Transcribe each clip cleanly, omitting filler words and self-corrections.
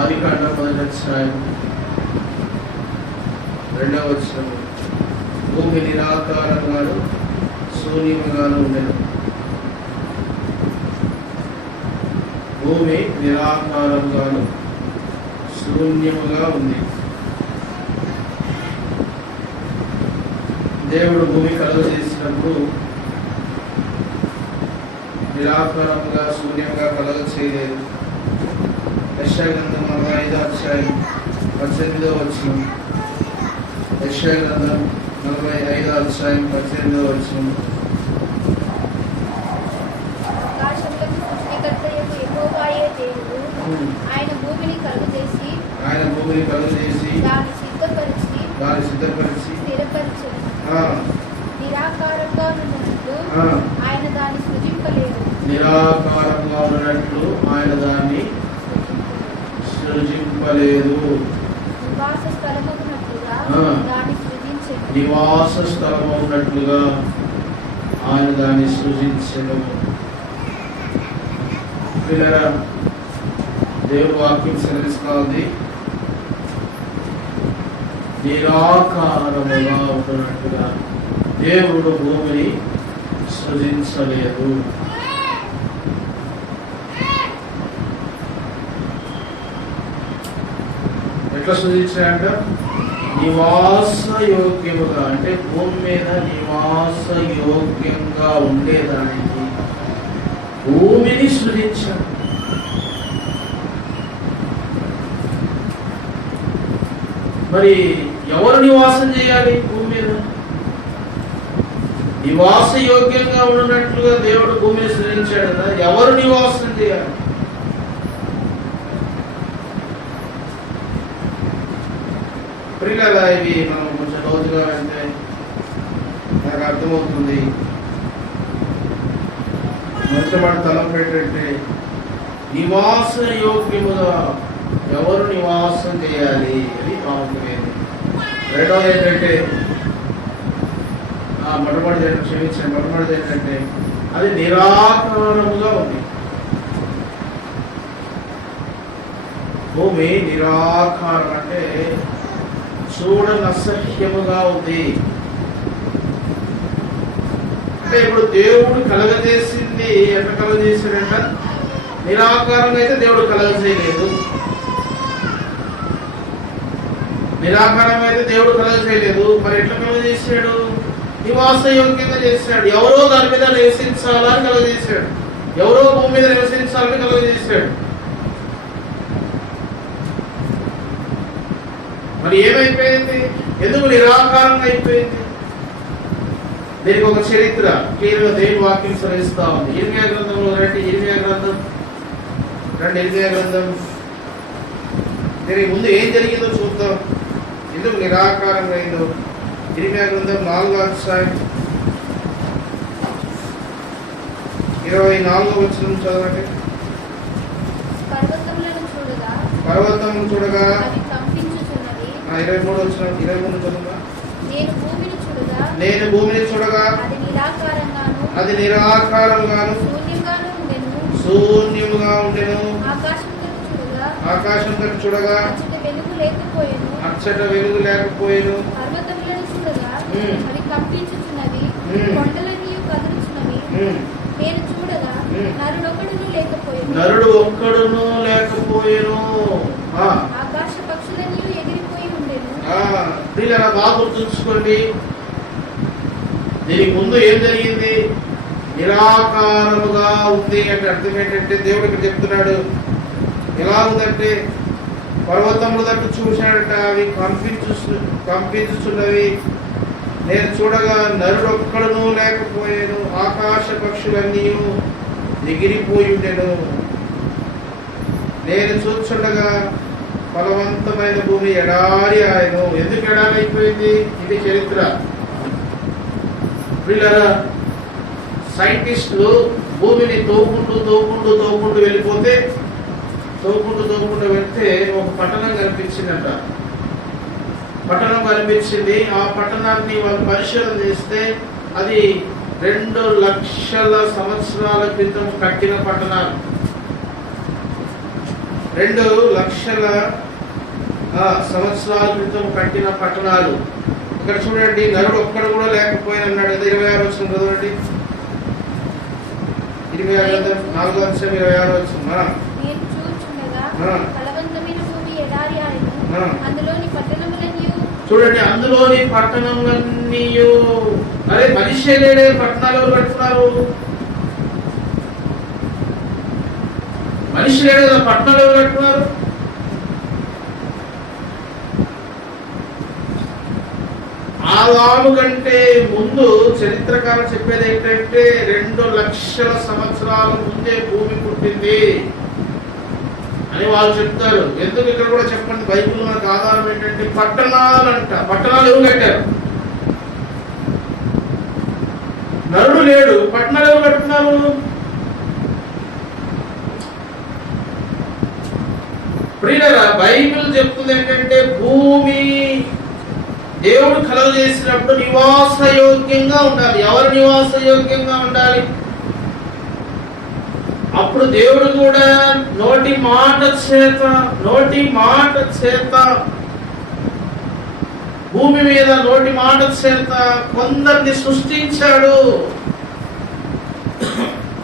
ఆదికాండం 1వ అధ్యాయం 2వ వచనం, భూమి నిరాకారంగాను శూన్యముగాను ఉండెను. భూమి నిరాకారంగాను శూన్యముగా ఉంది. దేవుడు భూమి కలుగజేసినప్పుడు నిరాకారంగా శూన్యంగా కలుగ చేయలేదు. యెషయా గ్రంథం 45వ అధ్యాయం 18వ వచనం, యెషయా గ్రంథం 45వ అధ్యాయం 18వ వచనం. ఆయన భూమిని కలుగజేసి దాన్ని సిద్ధపరిచి స్థిరపరిచెను. నిరాకారంగా ఉన్నట్లు ఆయన దాన్ని సృజింపలేదు. నిరాకారంగా ఉన్నట్లు ఆయన దాన్ని సృజింపలేదు. నివాస స్థలమగునట్లుగా దాన్ని సృజించెను. నివాస స్థలమగునట్లుగా ఆయన దాన్ని సృజించెను. పిల్లరా, దేవుడు వాక్యం సెలవిస్తా ఉంది, నిరాకారముగా ఉంటున్నట్టుగా దేవుడు భూమిని సృజించలేదు. ఎట్లా సృజించాడంట? నివాస యోగ్యముగా, అంటే భూమి మీద నివాస యోగ్యంగా ఉండేదానికి భూమిని సృజించాడు. మరి ఎవరు నివాసం చేయాలి భూమి మీద? నివాస యోగ్యంగా ఉన్నట్లుగా దేవుడు భూమిని సృజించాడు కదా, ఎవరు నివాసం చేయాలి? ప్రియులారా, ఇవి మనం కొంచెం లోతుగా అంటే నాకు అర్థమవుతుంది. మొట్టమొదటి తలం ఏంటంటే నివాస యోగ్యముగా ఎవరు నివాసం చేయాలి అని ప్రాముఖ్యమైనది. రెండవది ఏంటంటే మొట్టమొదటిది ఏంటంటే అది నిరాకారముగా ఉంది. భూమి నిరాకారం అంటే చూడనసహ్యముగా ఉంది. అంటే ఇప్పుడు దేవుడు కలగజేసింది ఎట్లా కలగజేసాడంట? నిరాకారంగా అయితే దేవుడు కలగజేయలేదు. నిరాకారం అయితే దేవుడు కలగజేయలేదు. మరి ఎట్లా కలగజేసాడు? నివాస యోగ్యంగా చేశాడు. ఎవరో దాని మీద నివసించాలని కలగజేశాడు. ఎవరో భూమి మీద నివసించాలని కలగజేశాడు. మరి ఏమైపోయింది? ఎందుకు నిరాకారంగా అయిపోయింది? దీనికి ఒక చరిత్ర క్లియర్గా దేవుని వాక్యం సరిస్తా ఉంది. ఇర్మియా గ్రంథంలో ఇర్మియా గ్రంథం దీనికి ముందు ఏం జరిగిందో చూద్దాం. ఎందుకు నిరాకారంగా అయిందో. ఇర్మియా గ్రంథం 4వ అధ్యాయం 24వ వచనం చదవండి. పర్వతములను చూడగా 23వ వచనం 23 చదువుగా. నేను భూమిని చూడగా అది నిరాకారంగాను శూన్యముగా ఉండెను. ఆకాశం తట్టు చూడగా అచ్చట వెలుగు లేకపోయేను. నరుడు ఒక్కడును లేకపోయేను. ఆకాశ పక్షులన్నీ ఎగిరిపోయి ఉండెను. పిల్లరా, బాగా గుర్తుంచుకోండి. దీనికి ముందు ఏం జరిగింది? నిరాకారముగా ఉంది అంటే అర్థం ఏంటంటే దేవుడు ఇక్కడ చెప్తున్నాడు. ఎలా ఉందంటే పర్వతముల తట్టు చూశాడట, అవి కంపించుచున్నవి. నేను చూడగా నరుడు ఒక్కడును లేకపోయాను. ఆకాశ పక్షులన్నీ ఎగిరిపోయి ఉండెను. నేను చూచుండగా ఫలవంతమైన భూమి ఎడారి ఆయను. ఎందుకు ఎడారి అయిపోయింది? ఇది చరిత్ర. వీళ్ళరా, సైంటిస్టులు భూమిని తోకుంటూ వెళ్ళిపోతే తోకుంటూ వెళ్తే ఒక పట్టణం కనిపించిందంట. పట్టణం కనిపించింది. ఆ పట్టణాన్ని వాళ్ళు పరిశీలన చేస్తే అది 2 లక్షల సంవత్సరాల క్రితం కట్టిన పట్టణాలు. 2 లక్షల సంవత్సరాల క్రితం కట్టిన పట్టణాలు. ఇక్కడ చూడండి, నరుడు ఒక్కడు కూడా లేకపోయినా అన్నాడు కదా. 26 వచనం చదవండి. 4వ అధ్యాయం 26 వచనం. నేను చూచుండగా ఫలవంతమైన భూమి ఎడారి ఆయెను, అందులోని పట్టణములన్నీయు. చూడండి, అందులోని పట్టణములన్నీ. అరే మనిషి లేడే పట్టణాలు ఎవరు కట్టుకున్నారు? మనిషి లేడు కదా, పట్టణాలు ఎవరు కట్టుకున్నారు? ఆదాము కంటే ముందు చరిత్రకారులు చెప్పేది ఏంటంటే 2 లక్షల సంవత్సరాల ముందే భూమి పుట్టింది అని వాళ్ళు చెప్తారు. ఎందుకు ఇక్కడ కూడా చెప్పండి, బైబిల్ మనకు ఆధారం ఏంటంటే పట్టణాలు అంట. పట్టణాలు ఎవరు కట్టారు? నరుడు లేడు, పట్టణాలు ఎవరు కట్టుకున్నారు? ప్రియులారా, బైబిల్ చెప్తుంది ఏంటంటే భూమి దేవుడు కలుగ చేసినప్పుడు నివాసయోగ్యంగా ఉండాలి. ఎవరు నివాసయోగ్యంగా ఉండాలి? అప్పుడు దేవుడు కూడా నోటి మాట చేత భూమి మీద నోటి మాట చేత కొందరిని సృష్టించాడు.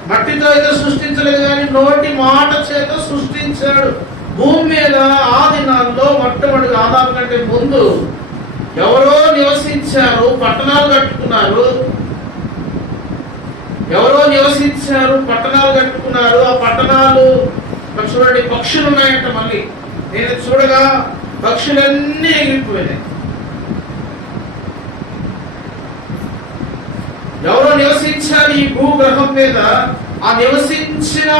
మట్టితో అయితే సృష్టించలేదు కానీ నోటి మాట చేత సృష్టించాడు. భూమి మీద ఆ దినాల్లో మొట్టమొదటి ఆదాము కంటే ముందు ఎవరో నివసించారు, పట్టణాలు కట్టుకున్నారు. ఆ పట్టణాలు చూడండి, పక్షులు ఉన్నాయంట. మళ్ళీ నేను చూడగా పక్షులన్నీ ఎగిరిపోయినాయి. ఎవరో నివసించారు ఈ భూగ్రహం మీద. ఆ నివసించిన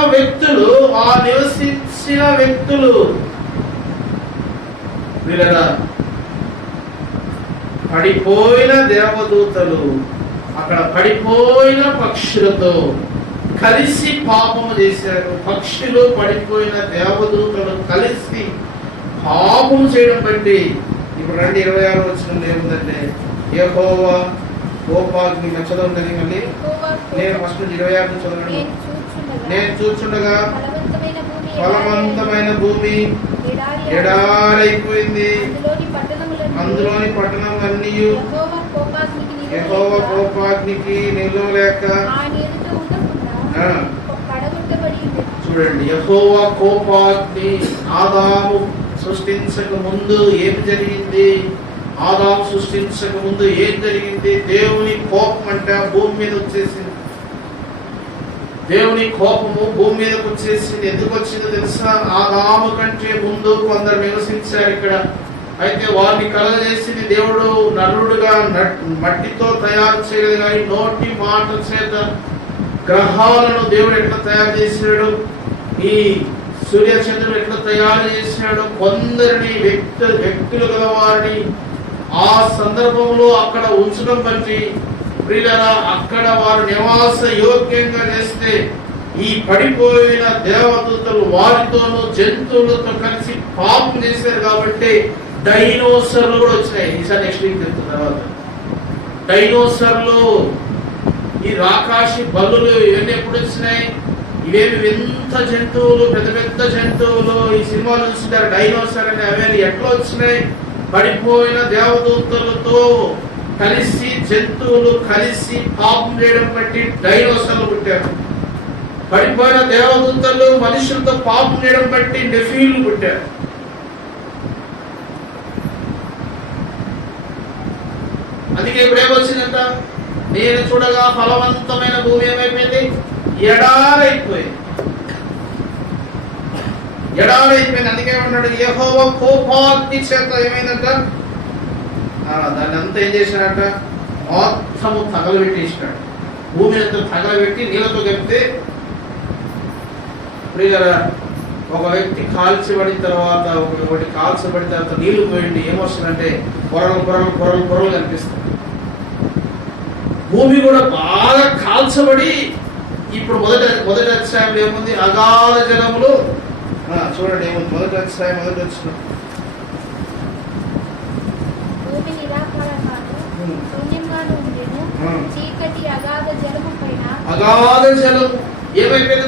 వ్యక్తులు వీళ్ళరా పడిపోయిన దేవదూతలు, అక్కడ పడిపోయిన పక్షులతో కలిసి పాపము చేశారు. పక్షులు పడిపోయిన దేవదూతలు కలిసి పాపము చేయడం బట్టి ఇప్పుడు 26వ వచనంలో ఏముందంటే యెహోవా కోపాగ్ని చదవండి. మళ్ళీ నేను ఫస్ట్ 26 చదవండి. నేను చూచుండగా ఫలవంతమైన భూమి ఎడారైపోయింది, అందులోని పట్టణములన్నీ యెహోవా కోపాగ్నికి నిలవలేక. చూడండి, యెహోవా కోపాగ్ని ఆదాము సృష్టించక ముందు ఏం జరిగింది? దేవుని కోపం అంటే భూమి మీద వచ్చేసింది. దేవుని కోపము భూమి మీదకి వచ్చేసింది. ఎందుకు వచ్చిందో తెలుసా? ఆదాము కంటే ముందు కొందరు నివసించారు ఇక్కడ. అయితే వారిని కలగజేసింది దేవుడు నరుడుగా మట్టితో తయారు చేయలేదు కానీ నోటి మాట చేత. గ్రహాలను దేవుడు ఎట్లా తయారు చేశాడు, ఈ సూర్యచంద్రుడు ఎట్లా తయారు చేశాడు, కొందరిని వ్యక్తులు గల వారిని ఆ సందర్భంలో అక్కడ ఉంచడం బట్టి ప్రియులారా, అక్కడ వారు నివాస యోగ్యంగా చేస్తే ఈ పడిపోయిన దేవదూతలు వారితోనూ జంతువులతో కలిసి పాపం చేశారు. కాబట్టి డైనోసర్లు కూడా వచ్చినాయి. ఈసారి నెక్స్ట్ వీక్ చెప్తున్న తర్వాత డైనోసర్లు, ఈ రాకాశి బల్లులు ఇవన్నీ ఎప్పుడు వచ్చినాయి? ఇవేమి వింత జంతువులు, పెద్ద పెద్ద జంతువులు. ఈ సినిమాలు చూసినారు డైనోసర్ అని. అవన్నీ ఎట్లా వచ్చినాయి? పడిపోయిన దేవదూతలతో కలిసి జంతువులు కలిసి పాపం చేయడం బట్టి డైనోసర్లు పుట్టారు. పడిపోయిన దేవదూతలు మనుషులతో పాపం చేయడం బట్టి నెఫీలు పుట్టారు. అందుకే ఇప్పుడు ఏమొచ్చిందంట? నేను చూడగా ఫలవంతమైన భూమి ఏమైపోయింది? ఎడారైపోయింది. అందుకే ఉన్నాడు యెహోవా కోపాగ్ని చేత ఏమైందంట? దాన్ని అంతా ఏం చేసినాడంట? మొత్తము తగలబెట్టేసినాడు. భూమి అంతా తగలబెట్టి నీళ్ళతో చెప్తే ప్రియులారా, ఒక వ్యక్తి కాల్చబడిన తర్వాత నీళ్లు పోయింది ఏమొస్తుందంటే పొరలు కనిపిస్తుంది. భూమి కూడా బాగా కాల్చబడి ఇప్పుడు మొదటి అధ్యాయంలో ఏముంది? అగాధ జలములు. చూడండి ఏముంది మొదటి అధ్యాయం మొదటి వచ్చిన అగాధ జలం ఏమైపోయింది?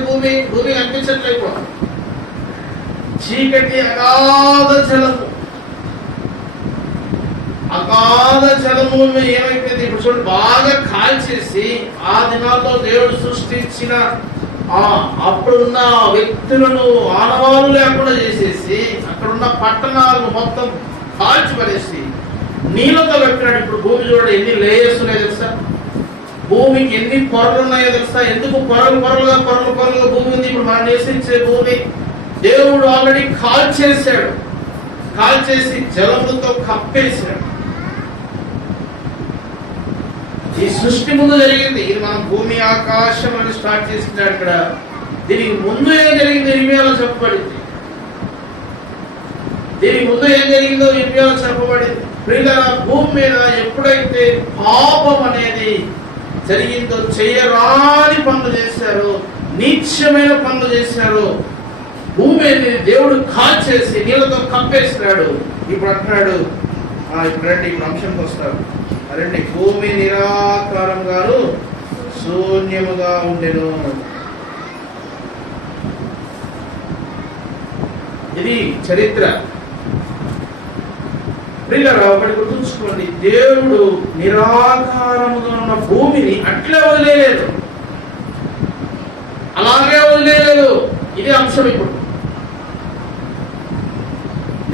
భూమి కనిపించట్లేదు. చీకటి అగాధ జలము ఏమైపోయింది ఇప్పుడు చూడండి, బాగా కాల్చేసి ఆ దినాల్లో దేవుడు సృష్టించిన అప్పుడున్న వ్యక్తులను ఆనవాళ్ళు లేకుండా చేసేసి అక్కడున్న పట్టణాలను మొత్తం కాల్చి పడేసి నీళ్ళతో పెట్టినాడు. ఇప్పుడు భూమి చూడండి ఎన్ని లేయర్స్ ఉన్నాయో తెలుసా, భూమికి ఎన్ని పొరలు ఉన్నాయో తెలుసా, ఎందుకు పొరలుగా భూమి ఉంది. ఇప్పుడు మనం నివసించే భూమి దేవుడు ఆల్రెడీ కాల్చేసాడు, కాల్చేసి జలములతో కప్పేశాడు. ఈ సృష్టి ముందు జరిగింది ఇది. మనం భూమి ఆకాశం అని స్టార్ట్ చేస్తున్నాడు ఇక్కడ. దీనికి ముందు ఏం జరిగిందో ఇర్మియాలో చెప్పబడింది. దీనికి ముందు ఏం జరిగిందో ఇర్మియాలో చెప్పబడింది. ప్రియులారా, భూమి మీద ఎప్పుడైతే పాపం అనేది జరిగిందో, చేయరాని పనులు చేశారో, నీచమైన పనులు చేశారో, భూమి దేవుడు కాల్చేసి నీళ్ళతో కప్పేసినాడు. ఇప్పుడు అంటున్నాడు, ఇప్పుడు రండి, ఇప్పుడు అంశంకి వస్తారు. రండి, భూమి నిరాకారంగాను శూన్యముగా ఉండెను. ఇది చరిత్ర. ప్రియులారా, ఒకటి గుర్తుంచుకోండి, దేవుడు నిరాకారముగా ఉన్న భూమిని అట్లే వదిలేయలేదు, అలాగే వదిలేయలేదు. ఇది అంశం. ఇప్పుడు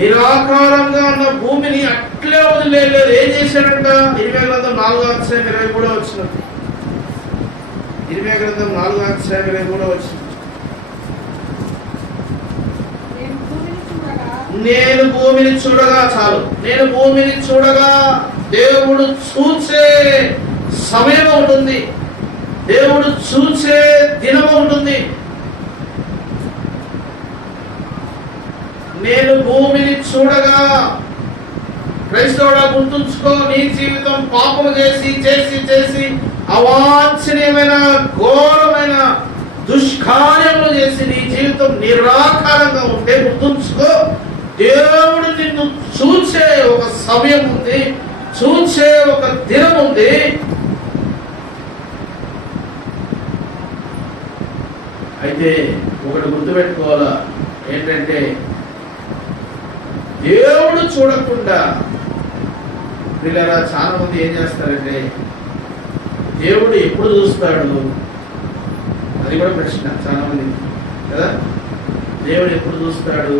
నిరాకారంగా ఉన్న భూమిని అట్లే వదిలేయలేదు. ఏం చేశాడంట? 20 వచ్చినది. 20 వచ్చింది. నేను భూమిని చూడగా, చాలు, నేను భూమిని చూడగా, దేవుడు చూసే సమయం ఉంటుంది, దేవుడు చూసే దినం ఉంటుంది. నేను భూమిని చూడగా, క్రైస్తవుడా గుర్తుంచుకో, నీ జీవితం పాపం చేసి చేసి చేసి అవాంఛనీయమైన ఘోరమైన దుష్కార్యములు చేసి నీ జీవితం నిరాకారంగా ఉంటే గుర్తుంచుకో, దేవుడు నిన్ను చూసే ఒక సమయం ఉంది, చూసే ఒక దినం ఉంది. అయితే ఒకటి గుర్తుపెట్టుకోవాలా, ఏంటంటే దేవుడు చూడకుండా పిల్లరా చాలా మంది ఏం చేస్తారంటే, దేవుడు ఎప్పుడు చూస్తాడు, అది కూడా ప్రశ్న చాలా మంది కదా. దేవుడు ఎప్పుడు చూస్తాడు,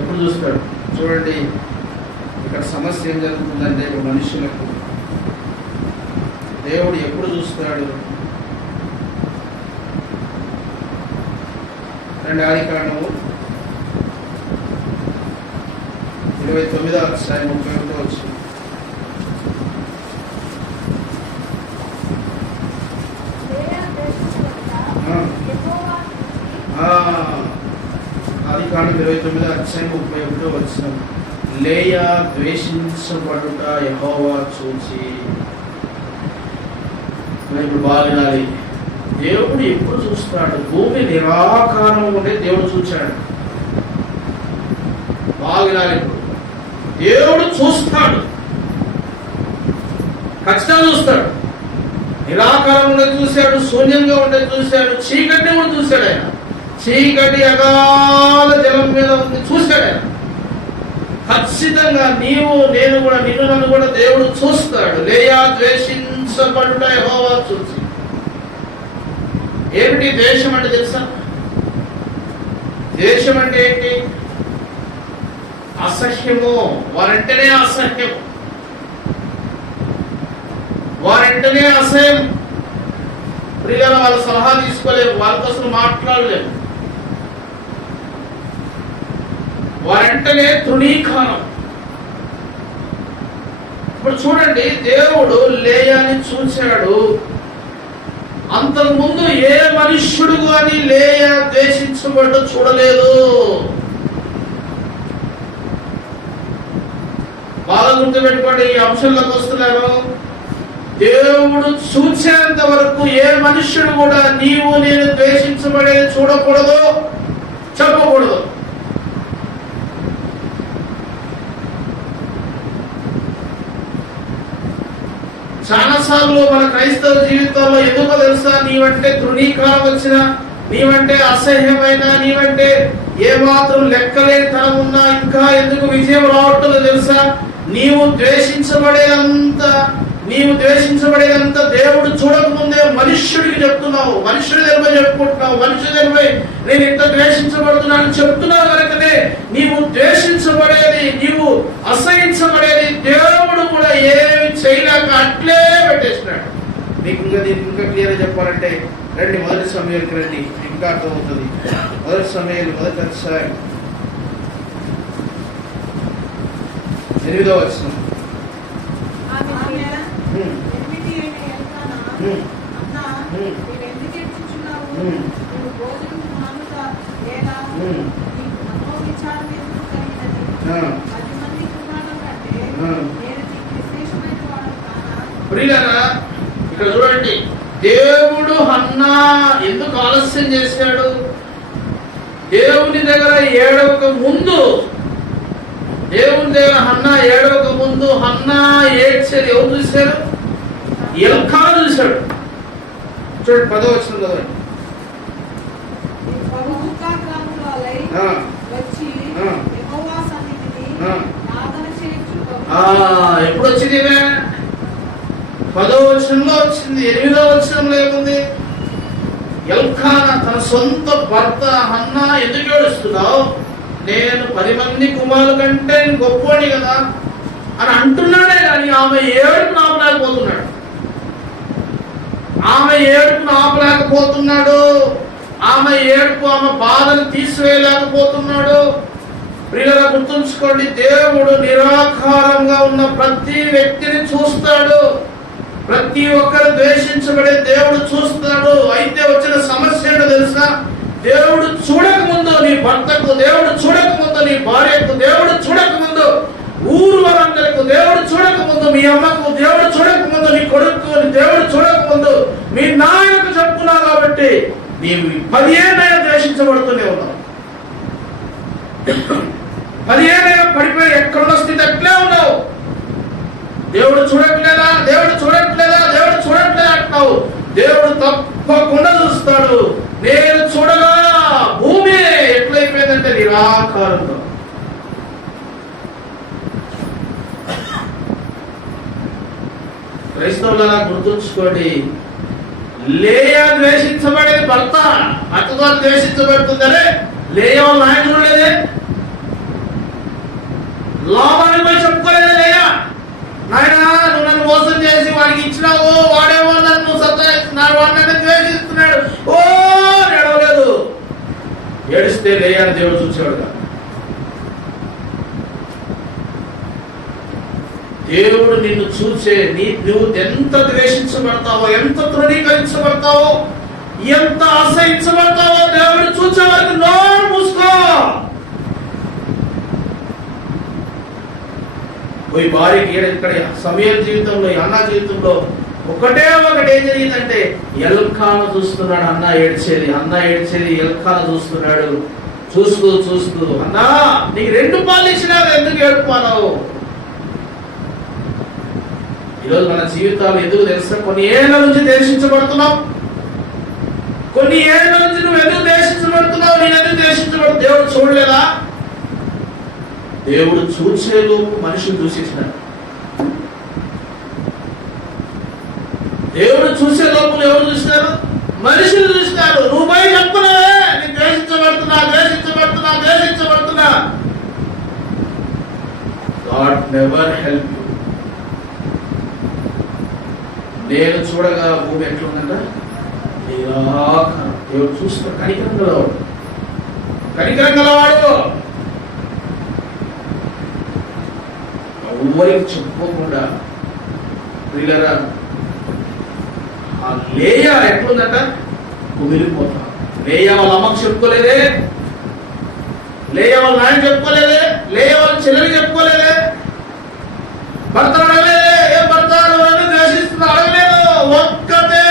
ఎప్పుడు చూస్తాడు? చూడండి, ఇక్కడ సమస్య ఏం జరుగుతుందంటే, ఇప్పుడు మనుషులకు దేవుడు ఎప్పుడు చూస్తాడు? రెండు ఆదికాండము 29:31 వచ్చింది. ఆదికాండం 29:31 వచ్చిన లేయా ద్వేషించబడుట యెహోవా చూచి. ఇప్పుడు బాగునాలి, దేవుడు ఎప్పుడు చూస్తాడు? భూమి నిరాకారం ఉంటే దేవుడు చూచాడు. బాగునాలి, ఇప్పుడు దేవుడు చూస్తాడు, ఖచ్చితంగా చూస్తాడు. నిరాకారం ఉండే చూశాడు, శూన్యంగా ఉండే చూశాడు, చీకటి కూడా చూశాడు. ఆయన చీకటి అగాధ జలం మీద ఉంది చూశాడు. ఆయన ఖచ్చితంగా నీవు నేను కూడా, నిన్ను నన్ను కూడా దేవుడు చూస్తాడు. లేయా ద్వేషించబడుట యెహోవా చూచి. ఏమిటి ద్వేషం అంటే తెలుసా? ద్వేషం అంటే ఏంటి? అసహ్యము. వారంటేనే అసహ్యం, వారంటేనే అసహ్యం. ప్రియుల వాళ్ళ సలహా తీసుకోలేము, వాళ్ళతో అసలు మాట్లాడలేము. వారంటేనే తృణీకారం. ఇప్పుడు చూడండి, దేవుడు లేయాని చూశాడు. అంతకుముందు ఏ మనుష్యుడు కానీ లేయా ద్వేషించబడ్డ చూడలేదు. బాగా గుర్తుపెట్టుకోండి, ఈ అంశంలోకి వస్తున్నారు. దేవుడు చూసేంత వరకు ఏ మనుష్యుడు కూడా నీవు నేను ద్వేషించబడేది చూడకూడదు, చెప్పకూడదు. చాలాసార్లు మన క్రైస్తవ జీవితంలో ఎందుకో తెలుసా, నీవంటే తృణీకారం వచ్చినా, నీవంటే అసహ్యమైన, నీవంటే ఏమాత్రం లెక్కలేని తనం ఉన్నా ఇంకా ఎందుకు విజయం రావట్లేదు తెలుసా? నీవు ద్వేషించబడేదంతా దేవుడు చూడకముందే మనుష్యుడికి చెప్తున్నావు, మనుష్యుడి దగ్గర చెప్పుకుంటున్నావు, మనుష్యుడి దగ్గర నేను ఇంత ద్వేషించబడుతున్నాను చెప్తున్నావు కనుకనే నీవు ద్వేషించబడేది, నీవు అసహించబడేది దేవుడు కూడా ఏమి చేయలేక అట్లే పెట్టేసినాడు. నీకు ఇంకా క్లియర్ చెప్పాలంటే రండి, మొదటి సమయానికి రండి, ఇంకా అర్థమవుతుంది. మొదటి సమయాలు 1వ అధ్యాయం 8వ వచనం. ప్రియులారా, ఇక్కడ చూడండి, దేవుడు హన్నా ఎందుకు ఆలస్యం చేశాడు? దేవుని దగ్గర ఏడవక ముందు, దేవుని దగ్గర హన్నా ఏడవక ముందు హన్నా ఏడ్చేది ఎవరు చూశారు? ఎల్కానా చూశాడు. చూడండి 10వ వచనం చదవండి. ఎప్పుడు వచ్చింది? 10వ వచనంలో వచ్చింది. 8వ వచనంలో ఏముంది? ఎల్కానా తన సొంత భర్త హన్నా ఎందుకు ఏడుస్తున్నావు? నేను 10 మంది కుమారుల కంటే గొప్పవాడిని కదా అని అంటున్నాడే కానీ ఆమె ఏడుపును ఆపలేకపోతున్నాడు. ఆమె ఏడుపు ఆమె బాధను తీసివేయలేకపోతున్నాడు. ప్రియులారా, గుర్తుంచుకోండి, దేవుడు నిరాకారంగా ఉన్న ప్రతి వ్యక్తిని చూస్తాడు. ప్రతి ఒక్కరు ద్వేషించబడే దేవుడు చూస్తాడు. అయితే వచ్చిన సమస్య ఏంటో తెలుసా? దేవుడు చూడకముందు నీ భర్తకు, దేవుడు చూడకముందు నీ భార్యకు, దేవుడు చూడకముందు ఊరు వారందరికీ, దేవుడు చూడకముందు మీ అమ్మకు, దేవుడు చూడకముందు నీ కొడుకు, దేవుడు చూడకముందు మీ నాయనకు చెప్పుకున్నావు కాబట్టి నీవు 10 ఏళ్ళైనా ద్వేషించబడుతూనే ఉన్నావు. 10 ఏళ్ళైనా పడిపోయి ఎక్కడున్న స్థితి అట్లే ఉన్నావు. దేవుడు చూడట్లేదా, దేవుడు చూడట్లేదా, దేవుడు చూడట్లేదా అంటున్నావు. దేవుడు తప్పకుండా చూస్తాడు. నేను చూడగా భూమి ఎట్లయిపోయిందంటే నిరాకారంలో. క్రైస్తవులా గుర్తుంచుకోండి, లేయా ద్వేషించబడేది భర్త, భర్తతో ద్వేషించబడుతుందనే లేయా నాయన చూడలేదే, లాభాన్ని పోయి చెప్పుకోలేదే లేయా, నాయనా నువ్వు నన్ను మోసం చేసి వాడికి ఇచ్చినావు, వాడేమో నన్ను సత్తాయిస్తున్నాడు, వాడు నన్ను ద్వేషిస్తున్నాడు, ఓ నడవలేదు. ఏడిస్తే లేయా దేవుడు చూసేవాడు. దేవుడు నిన్ను చూసే, నువ్వు ఎంత ద్వేషించబడతావో, ఎంత తృణీకరించబడతావో, ఎంత అసహించబడతావో దేవుడు చూసే వరకు నోరు మూసుకో. పోయి భార్యకి ఇక్కడ సమయం జీవితంలో, అన్న జీవితంలో ఒకటి ఏం జరిగిందంటే ఎల్కానా చూస్తున్నాడు. అన్న ఏడ్చేది ఎల్కానా చూస్తున్నాడు. చూస్తూ అన్నా నీకు 2 పాలు ఇచ్చినా ఎందుకు ఏడుపాను? ఈరోజు మన జీవితాలు ఎందుకు తెలుసా? కొన్ని ఏళ్ళ నుంచి ద్వేషించబడుతున్నావు. కొన్ని ఏళ్ళ నుంచి నువ్వు ఎందుకు ద్వేషించబడుతున్నావు? నేను ఎందుకు ద్వేషించబడు? దేవుడు చూడలేదా? దేవుడు చూసేలోపు మనిషిని చూసేసినాడు. దేవుడు చూసే లోపల ఎవరు చూసినారు? మనుషులు చూసినారు. నువ్వు పోయి చెప్తున్నావే నేను ద్వేషించబడుతున్నా. God never help you. నేను చూడగా భూమి ఎట్లుందంట నిరాకారం. దేవుడు చూస్తున్న కనికరం గలవాడు. ఎవరికి చెప్పుకోకుండా ప్రియులారా, ఆ లేయా ఎట్లుందట కుమిలిపోతా. లేయా వాళ్ళ అమ్మకు చెప్పుకోలేదే, లేయా వాళ్ళ నాయన చెప్పుకోలేదే, లేయా వాళ్ళ చెల్లెలు చెప్పుకోలేదే, భర్త అడగలేదే, ఏ భర్త ద్వేషిస్తున్నా అడగలేదు. ఒక్కతే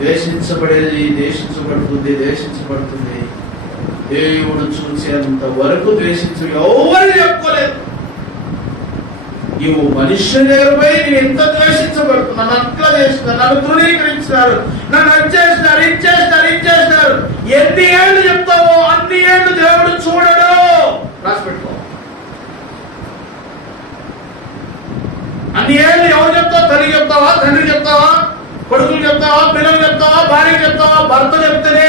ద్వేషించబడుతుంది. దేవుడు చూసేంత వరకు ద్వేషించు ఎవరు చెప్పుకోలేదు. నీవు మనుష్యుని దగ్గర పోయి నేను ఎంత ద్వేషించబడుతున్నా, నన్ను అట్లా చేస్తున్నా, నన్ను తృణీకరించినారు, నన్ను ఇచ్చేసినారు. ఎన్ని ఏళ్ళు చెప్తావో అన్ని ఏళ్ళు దేవుడు చూడడు. రాసి పెట్టుకో. అన్ని ఏళ్ళు ఎవరు చెప్తావు? తల్లి చెప్తావా, తండ్రి చెప్తావా, కొడుకులు చెప్తావా, పిల్లలు చెప్తావా, భార్య చెప్తావా? భర్త చెప్తేనే,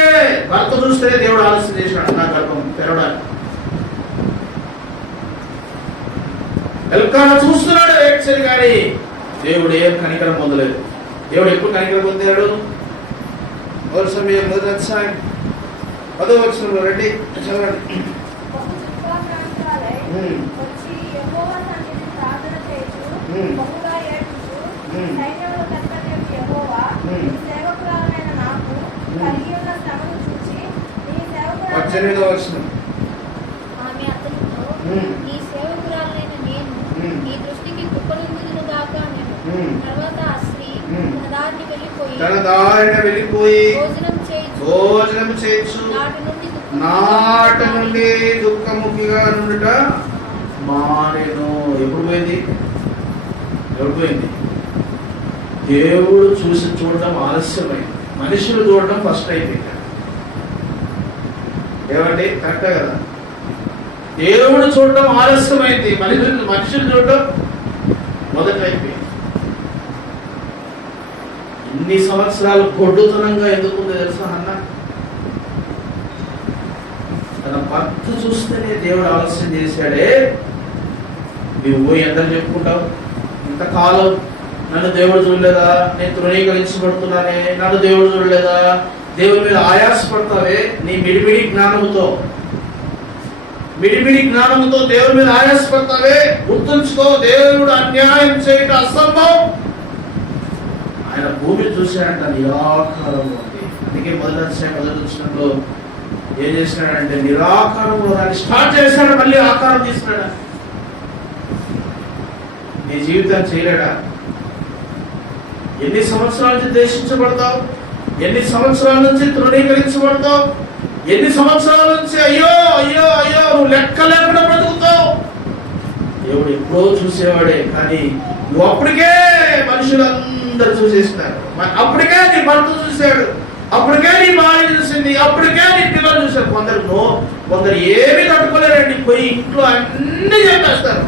భర్త చూస్తేనే దేవుడు ఆలస్యం చేసినాడు నా గర్భం తెరవడానికి. ఎల్కానా చూస్తున్నాడు ఏడ్చేది, కానీ దేవుడు ఏం కనికరం పొందలేదు. దేవుడు ఎప్పుడు కనికరం పొందాడు? మొదటి సమయం 1వ అధ్యాయం 10వ వచనంలో రండి, చదవండి. ఆమె అతనితో, నీ సేవకురాలైన నేను నీ దృష్టికి కృపణుందును గాక నేను. తర్వాత ఆ స్త్రీ తన దారిని వెళ్ళిపోయి భోజనం చేయొచ్చు. నాటి నుండి దుఃఖముఖిగా నుండుట మానేను. ఎప్పుడు పోయింది? దేవుడు చూడటం ఆలస్యమైంది, మనుషులు చూడటం ఫస్ట్ అయిపోయింది. ఏమండి? కరెక్టే కదా? దేవుడు చూడటం ఆలస్యమైంది, మనుషులు చూడటం మొదట అయిపోయింది. ఇన్ని సంవత్సరాలు గొడ్డుతనంగా ఎందుకుందో తెలుసా? అన్న తన భర్త చూస్తేనే దేవుడు ఆలస్యం చేశాడే. నువ్వు ఎందరు చెప్పుకుంటావు? ఇంతకాలం నన్ను దేవుడు చూడలేదా, నేను తృణీకరించబడుతున్నానే, నన్ను దేవుడు చూడలేదా, దేవుడి మీద ఆయాసపడతావే. నీ మిడిమిడి జ్ఞానముతో దేవుడి మీద ఆయాసపడతావే. గుర్తుంచుకో, దేవుడు అన్యాయం చేయటం అసంభవం. ఆయన భూమిని చూశాడంట, నిరాకారంలో ఉంది. అందుకే మొదటి వచ్చినప్పుడు ఏం చేసినాడంటే నిరాకారంలో దాన్ని స్టార్ట్ చేశాడు, మళ్ళీ ఆకారం చేసినాడు. నీ జీవితాన్ని చేయలేడా? ఎన్ని సంవత్సరాల నుంచి దేశించబడతావు? ఎన్ని సంవత్సరాల నుంచి తృణీకరించబడతావు? ఎన్ని సంవత్సరాల నుంచి అయ్యో నువ్వు లెక్క లేకుండా బ్రతుకుతావు? దేవుడు ఎప్పుడో చూసేవాడే, కానీ నువ్వు అప్పటికే మనుషులందరూ చూసేసినారు. అప్పటికే నీ భర్త చూశాడు, అప్పటికే నీ భార్య చూసింది, అప్పటికే నీ పిల్లలు చూశారు. కొందరు ఏమి తట్టుకోలేరండి. పోయి ఇంట్లో అన్ని చెప్పేస్తారు,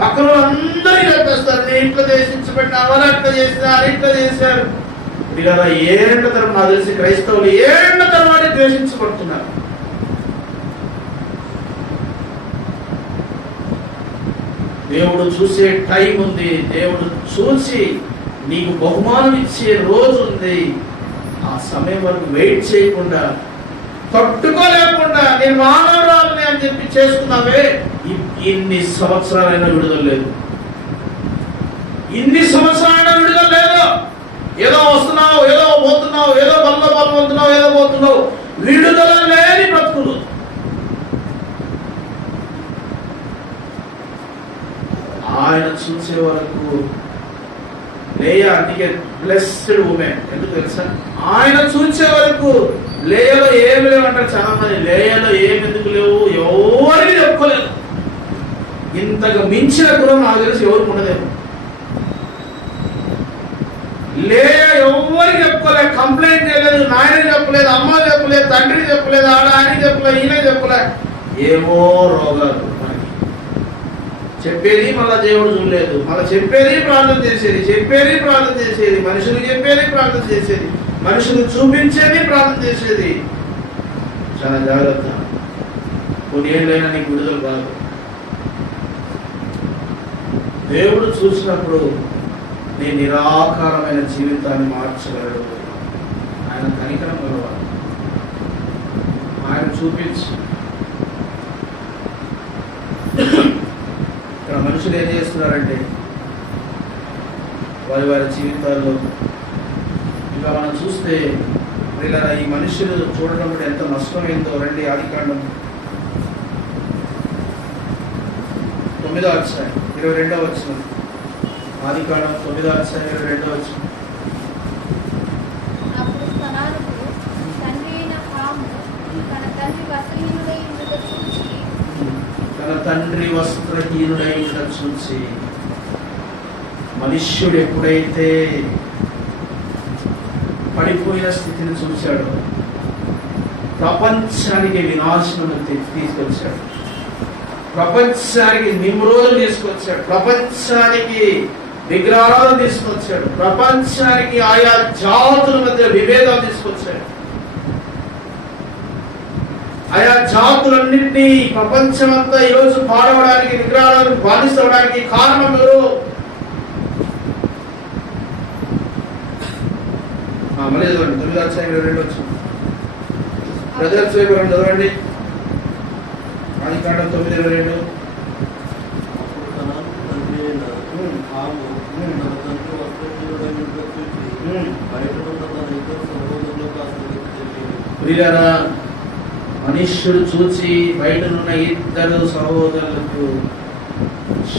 పక్కన అందరినీ చెప్పేస్తారు. నీ ఇంట్లో దేశించబడిన వాళ్ళు అట్లా చేసినారు, ఇట్లా చేశారు. ఇలా ఏళ్ళ తరం నాకు తెలిసి క్రైస్తవులు ఏళ్ళ తరవాడి ద్వేషించబడుతున్నారు. దేవుడు చూసే టైం ఉంది. దేవుడు చూసి నీకు బహుమానం ఇచ్చే రోజు ఉంది. ఆ సమయం వరకు వెయిట్ చేయకుండా, తట్టుకోలేకుండా నేను మానవురాలని అని చెప్పి చేసుకున్నావే, ఇన్ని సంవత్సరాలైనా విడుదల లేదు. ఏదో వస్తున్నావు, ఏదో పోతున్నావు, ఏదో బల్ల పొందుతున్నావు, ఏదో పోతున్నావు. విడుదల లేని బ్రతుకులు. ఆయన చూసే వరకు లేయా అందుకే బ్లెస్డ్ ఉమెన్. ఎందుకు తెలుసా? ఆయన చూసే వరకు లేయలో ఏమి లేవంటారు చాలా మంది. లేయలో ఏమి ఎందుకు లేవు, ఎవరికి చెప్పుకోలేదు. ఇంతగా మించిన గుణం నాకు తెలిసి ఎవరికి ఉండదేమో. ఎవరికి చెప్పుకోలేదు, కంప్లైంట్ చేయలేదు, నాయన చెప్పలేదు, అమ్మ చెప్పలేదు, తండ్రి చెప్పలేదు, ఆయన చెప్పలేదు, ఈయన చెప్పలేదు. ఏమో రోగాలు మనకి చెప్పేది, మళ్ళా దేవుడు చూడలేదు. మళ్ళీ చెప్పేది ప్రార్థన చేసేది, మనుషులు చెప్పేది ప్రార్థన చేసేది, మనుషులు చూపించేది ప్రార్థన చేసేది. చాలా జాగ్రత్త. కొన్ని ఏళ్ళైనా నీకు విడుదల కాదు. దేవుడు చూసినప్పుడు నీ నిరాకారమైన జీవితాన్ని మార్చగలడు. ఆయన కనికరం గలవాడు. ఆయన చూపించి ఇక్కడ మనుషులు ఏం చేస్తున్నారంటే వారి జీవితాల్లో ఇంకా మనం చూస్తే ఇలా ఈ మనుషులు చూడడం కూడా ఎంత నష్టమైందో రండి. ఆదికాండం 9వ అధ్యాయం 22వ వచనం. ఆదికాండం 9వ అధ్యాయం 22వ వచనం. అప్పుడు సనాలకు తండ్రి అయిన హాము తన తండ్రి వస్త్రహీనుడై ఉండట చూచి మనుష్యుడు ఎప్పుడైతే పడిపోయిన స్థితిని చూశాడు. ప్రపంచానికి వినాశనం తీసుకొచ్చాడు. ప్రపంచానికి నిమ్రోధం తీసుకొచ్చాడు. ప్రపంచానికి విగ్రహాలను తీసుకొచ్చాడు. ప్రపంచానికి ఆయా జాతుల మధ్య విభేదాలు తీసుకొచ్చాడు. ఆయా జాతులన్నింటినీ ప్రపంచమంతా ఈరోజు పాడవడానికి, విగ్రహాలను బాధిస్తవడానికి కారణం ఎవరు? మళ్ళీ చదవండి, 9:22 ప్రజల స్వీకరణ చదవండి. ఆదికాండం 9:22. ప్రియులారా, మనుష్యుడు చూచి బయటనున్న ఇద్దరు సహోదరులకు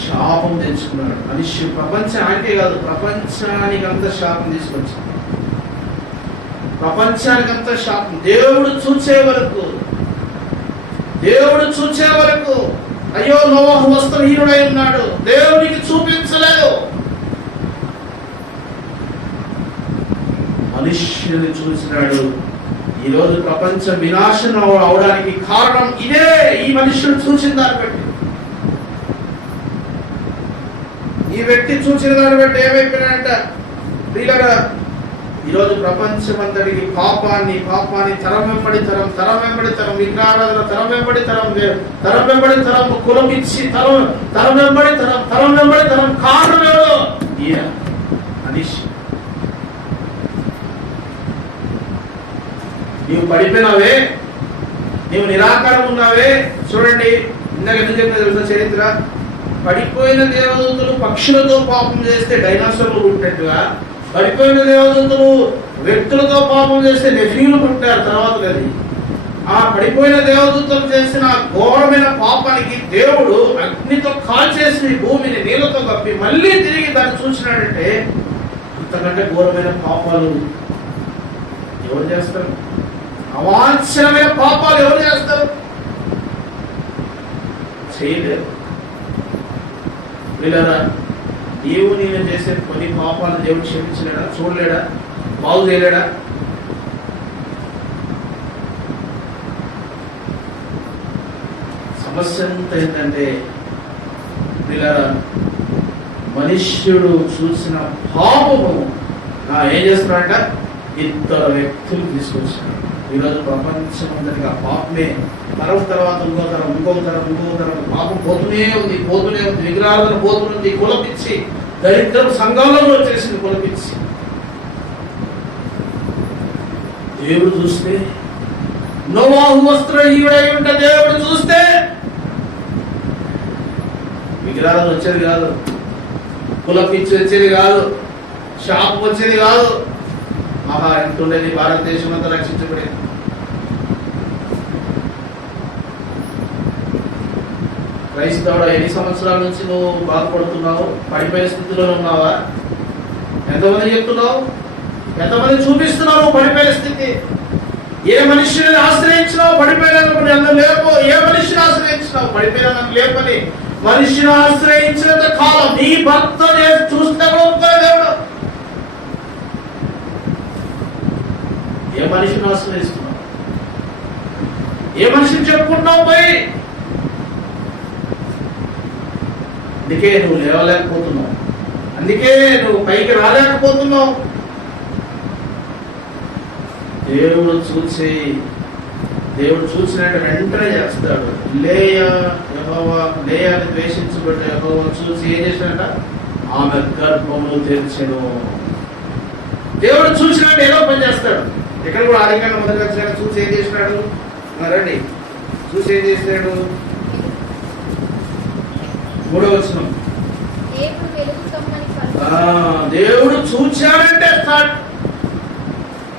శాపం తెచ్చుకున్నాడు. మనుష్యుడు ప్రపంచానికే కాదు, ప్రపంచానికంతా శాపం తీసుకొచ్చాడు. ప్రపంచానికంతా శాపం. దేవుడు చూచే వరకు అయ్యో నోవహు వస్త్రహీనుడై ఉన్నాడు, దేవునికి చూపించలేదు. మనుష్యుని చూసినాడు. ఈరోజు ప్రపంచం వినాశనం అవడానికి కారణం ఇదే. ఈ మనుష్యుడు చూసిన దాన్ని బట్టి, ఈ వ్యక్తి చూసిన దాన్ని బట్టి ఏమైపోయినాడంట? ప్రియులారా, ఈరోజు ప్రపంచం అంతటికి పాపాన్ని తరం వెంబడి తరం, విగ్రహారాధన తరం వెంబడి తరం, కులం ఇచ్చి తరం వెంబడి తరం కారణం ఎవరు? ఈయన మనిషి. నీవు పడిపోయినావే, నీవు నిరాకారం ఉన్నావే. చూడండి, ఇందాక ఎందుకు చెప్పిన తెలుసా చరిత్ర? పడిపోయిన దేవదూతలు పక్షులతో పాపం చేస్తే డైనోసార్లు పుట్టినట్టుగా, పడిపోయిన దేవదూతలు వ్యక్తులతో పాపం చేస్తే నెఫీలు పుట్టారు తర్వాత. అది ఆ పడిపోయిన దేవదూతలు చేసిన ఘోరమైన పాపానికి దేవుడు అగ్నితో కాల్చేసి భూమిని నీళ్లతో కప్పి మళ్ళీ తిరిగి దాన్ని చూసినాడంటే, అంతకంటే ఘోరమైన పాపాలు ఎవరు చేస్తారు? అవాంఛనమైన పాపాలు ఎవరు చేస్తారు? చేయలేరు. వీళ్ళరా, నేను చేసే కొన్ని పాపాలు దేవుడు క్షమించలేడా? చూడలేడా? బాగు చేయలేడా? సమస్య అంతా ఏంటంటే, వీళ్ళరా, మనుష్యుడు చూసిన పాపము ఏం చేస్తున్నాడంట? ఇద్దరు వ్యక్తులు తీసుకొచ్చాడు. ఈరోజు ప్రపంచం అందరికీ ఆ పాపమే. తరం తర్వాత ఇంకో తరం పాపం పోతూనే ఉంది. విగ్రహాలను పోతుంది. కులపిచ్చి దరిద్రం సంఘాలలో వచ్చేసింది. కులపిచ్చి దేవుడు చూస్తే, నోవహు వస్త్రహీనుడై ఉంటే దేవుడు చూస్తే విగ్రహాలు వచ్చేది కాదు, కులపిచ్చి వచ్చేది కాదు, శాపం వచ్చేది కాదు. మహా ఎంత ఉండేది, భారతదేశం అంతా రక్షించబడేది. క్రైస్తవుడు, ఎన్ని సంవత్సరాల నుంచి నువ్వు బాధపడుతున్నావు? పడిపోయే స్థితిలో ఉన్నావా? ఎంతమంది చెప్తున్నావు? ఎంతమంది చూపిస్తున్నావు పడిపోయే స్థితి? ఏ మనిషిని ఆశ్రయించినావు? పడిపోయిన లేపు. ఏ మనిషిని ఆశ్రయించినావు? పడిపోయిన లేపని మనిషిని ఆశ్రయించినంత కాలం నీ భర్త చూస్తే దేవుడు. ఏ మనిషిని ఆశ్రయిస్తున్నావు? ఏ మనిషిని చెప్పుకుంటున్నావు? పోయి అందుకే నువ్వు లేవలేకపోతున్నావు. అందుకే నువ్వు పైకి రాలేకపోతున్నావు. దేవుడు చూసినట్టు వెంటనే చేస్తాడు. లేయాని ద్వేషించబడ్డ యెహోవా చూసి ఏం చేసినట్ట? ఆమె గర్భమును తెరిచెను. దేవుడు చూసినట్టు ఏదో పని చేస్తాడు. ఇక్కడ కూడా ఆదికాండం 1వ అధ్యాయం చూసి ఏం చేసినాడు? రండి, చూసి ఏం చేసినాడు? 3వ వచనం. దేవుడు చూచాడంటే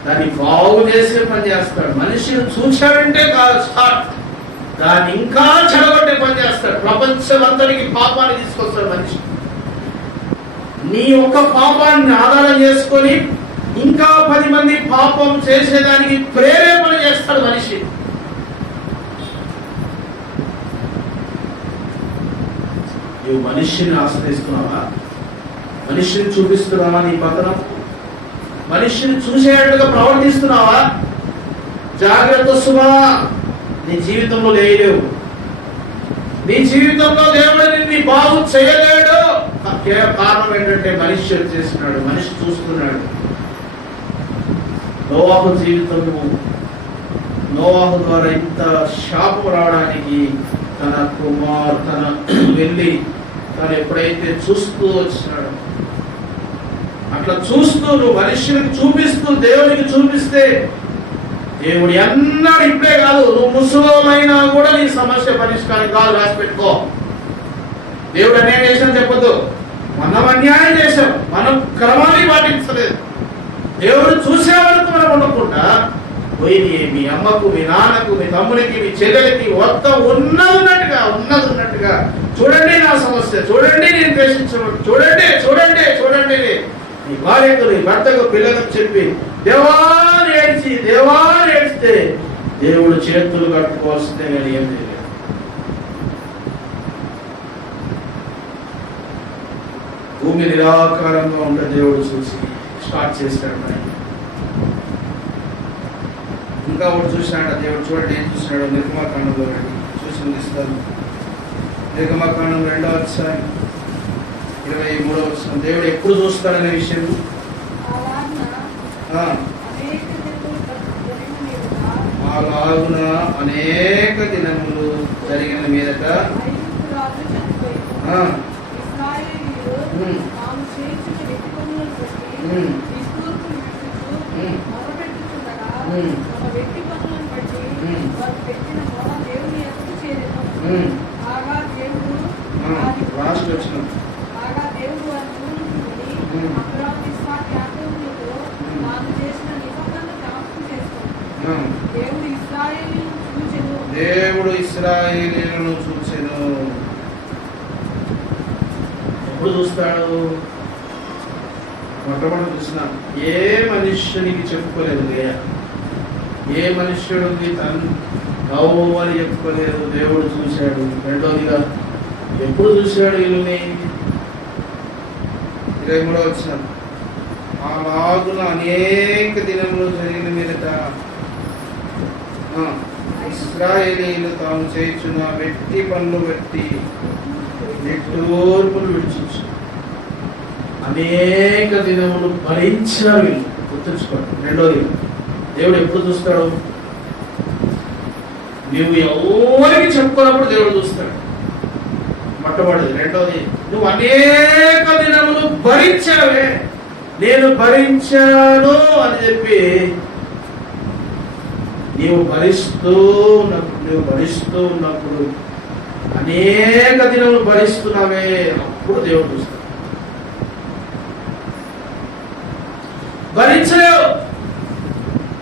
దాన్ని బాగు చేసే పని చేస్తాడు. మనిషిని చూచాడంటే కాదు స్టార్ట్, దాన్ని ఇంకా చెడగొట్టే పని చేస్తాడు. ప్రపంచం అంతటికి పాపాన్ని తీసుకొస్తాడు మనిషి. నీ ఒక్క పాపాన్ని ఆధారం చేసుకొని ఇంకా 10 మంది పాపం చేసేదానికి ప్రేరేపణ చేస్తాడు మనిషి. నువ్వు మనిషిని ఆశ్రయిస్తున్నావా? మనిషిని చూపిస్తున్నావా నీ పతనం? మనిషిని చూసేటట్టుగా ప్రవర్తిస్తున్నావా? జాగ్రత్త సుమా, నీ జీవితంలో లేవు. నీ జీవితంలో దేవుడు నిన్ను బాగు చేయలేడు. కారణం ఏంటంటే మనిషి వచ్చేసినాడు, మనిషి చూస్తున్నాడు. నోవాహు జీవితము, నోవాహు ద్వారా ఇంత శాపం రావడానికి తన వెళ్ళి తను ఎప్పుడైతే చూస్తూ వచ్చినాడు, అట్లా చూస్తూ నువ్వు మనుషులకు చూపిస్తూ దేవునికి చూపిస్తే దేవుడు ఎన్నాడు ఇప్పుడే కాదు, నువ్వు ముసలోమైనా కూడా నీ సమస్య పరిష్కారం కాదు. రాసి పెట్టుకో. దేవుడు అన్యాయం చేశాను చెప్పొద్దు. మనం అన్యాయం చేశాం, మనం క్రమాన్ని పాటించలేదు. దేవుడు చూసే వరకు మనం ఉండకుండా పోయి మీ అమ్మకు, మీ నాన్నకు, మీ తమ్మునికి, మీ చెల్లెలకి మొత్తం ఉన్నట్టుగా చూడండి నా సమస్య, చూడండి నేను ద్వేషించడం, చూడండి చూడండి చూడండి నీ భార్యకు, నీ భర్తకు, పిల్లలకు చెప్పి దేవాన్ని ఏడిస్తే దేవుడు చేతులు కట్టుకోవాల్సిందే కానీ ఏం చేయలేదు. భూమి నిరాకారంగా ఉంటే దేవుడు చూసి స్టార్ట్ చేస్తాడు. ఇంకా ఒకటి చూసినాడు దేవుడు. చూడండి ఏం చూసినాడు. నిర్గమాకాండంలో చూసి ముగిస్తాను. నిర్గమాకాండం 2వ అధ్యాయం 23వ వచనం. దేవుడు ఎప్పుడు చూస్తాడనే విషయం అలాగున అనేక దినములు జరిగిన మీదట లాస్ట్ వచ్చిన దేవుడు ఇశ్రాయేలీయులను చూచెను. ఎప్పుడు చూస్తాడు? మొట్టమొదటి చూసిన ఏ మనుష్యునికి చెప్పుకోలేదు. ఏ మనుష్యుడికి తను అని చెప్పుకోలేదు. దేవుడు చూశాడు. రెండోదిగా ఎప్పుడు చూశాడు వీళ్ళని? 23వ వచనం. అలాగున అనేక దినములు జరిగిన మీదట ఇశ్రాయేలీయులు తాము చేయుచున్న వెట్టి పనులు బట్టి నిట్టూర్పులు విడిచు అనేక దినములు భరించిన వీళ్ళు. గుర్తుంచుకోండి. రెండోది, దేవుడు ఎప్పుడు చూస్తాడు? నువ్వు ఎవరికి చెప్పుకున్నప్పుడు దేవుడు చూస్తాడు. మొట్టమొదటిది. రెండోది, నువ్వు అనేక దినములు భరించావే, నేను భరించాను అని చెప్పి నీవు భరిస్తూ ఉన్నప్పుడు అనేక దినములు భరిస్తున్నావే, అప్పుడు దేవుడు చూస్తాడు. భరించలేవు.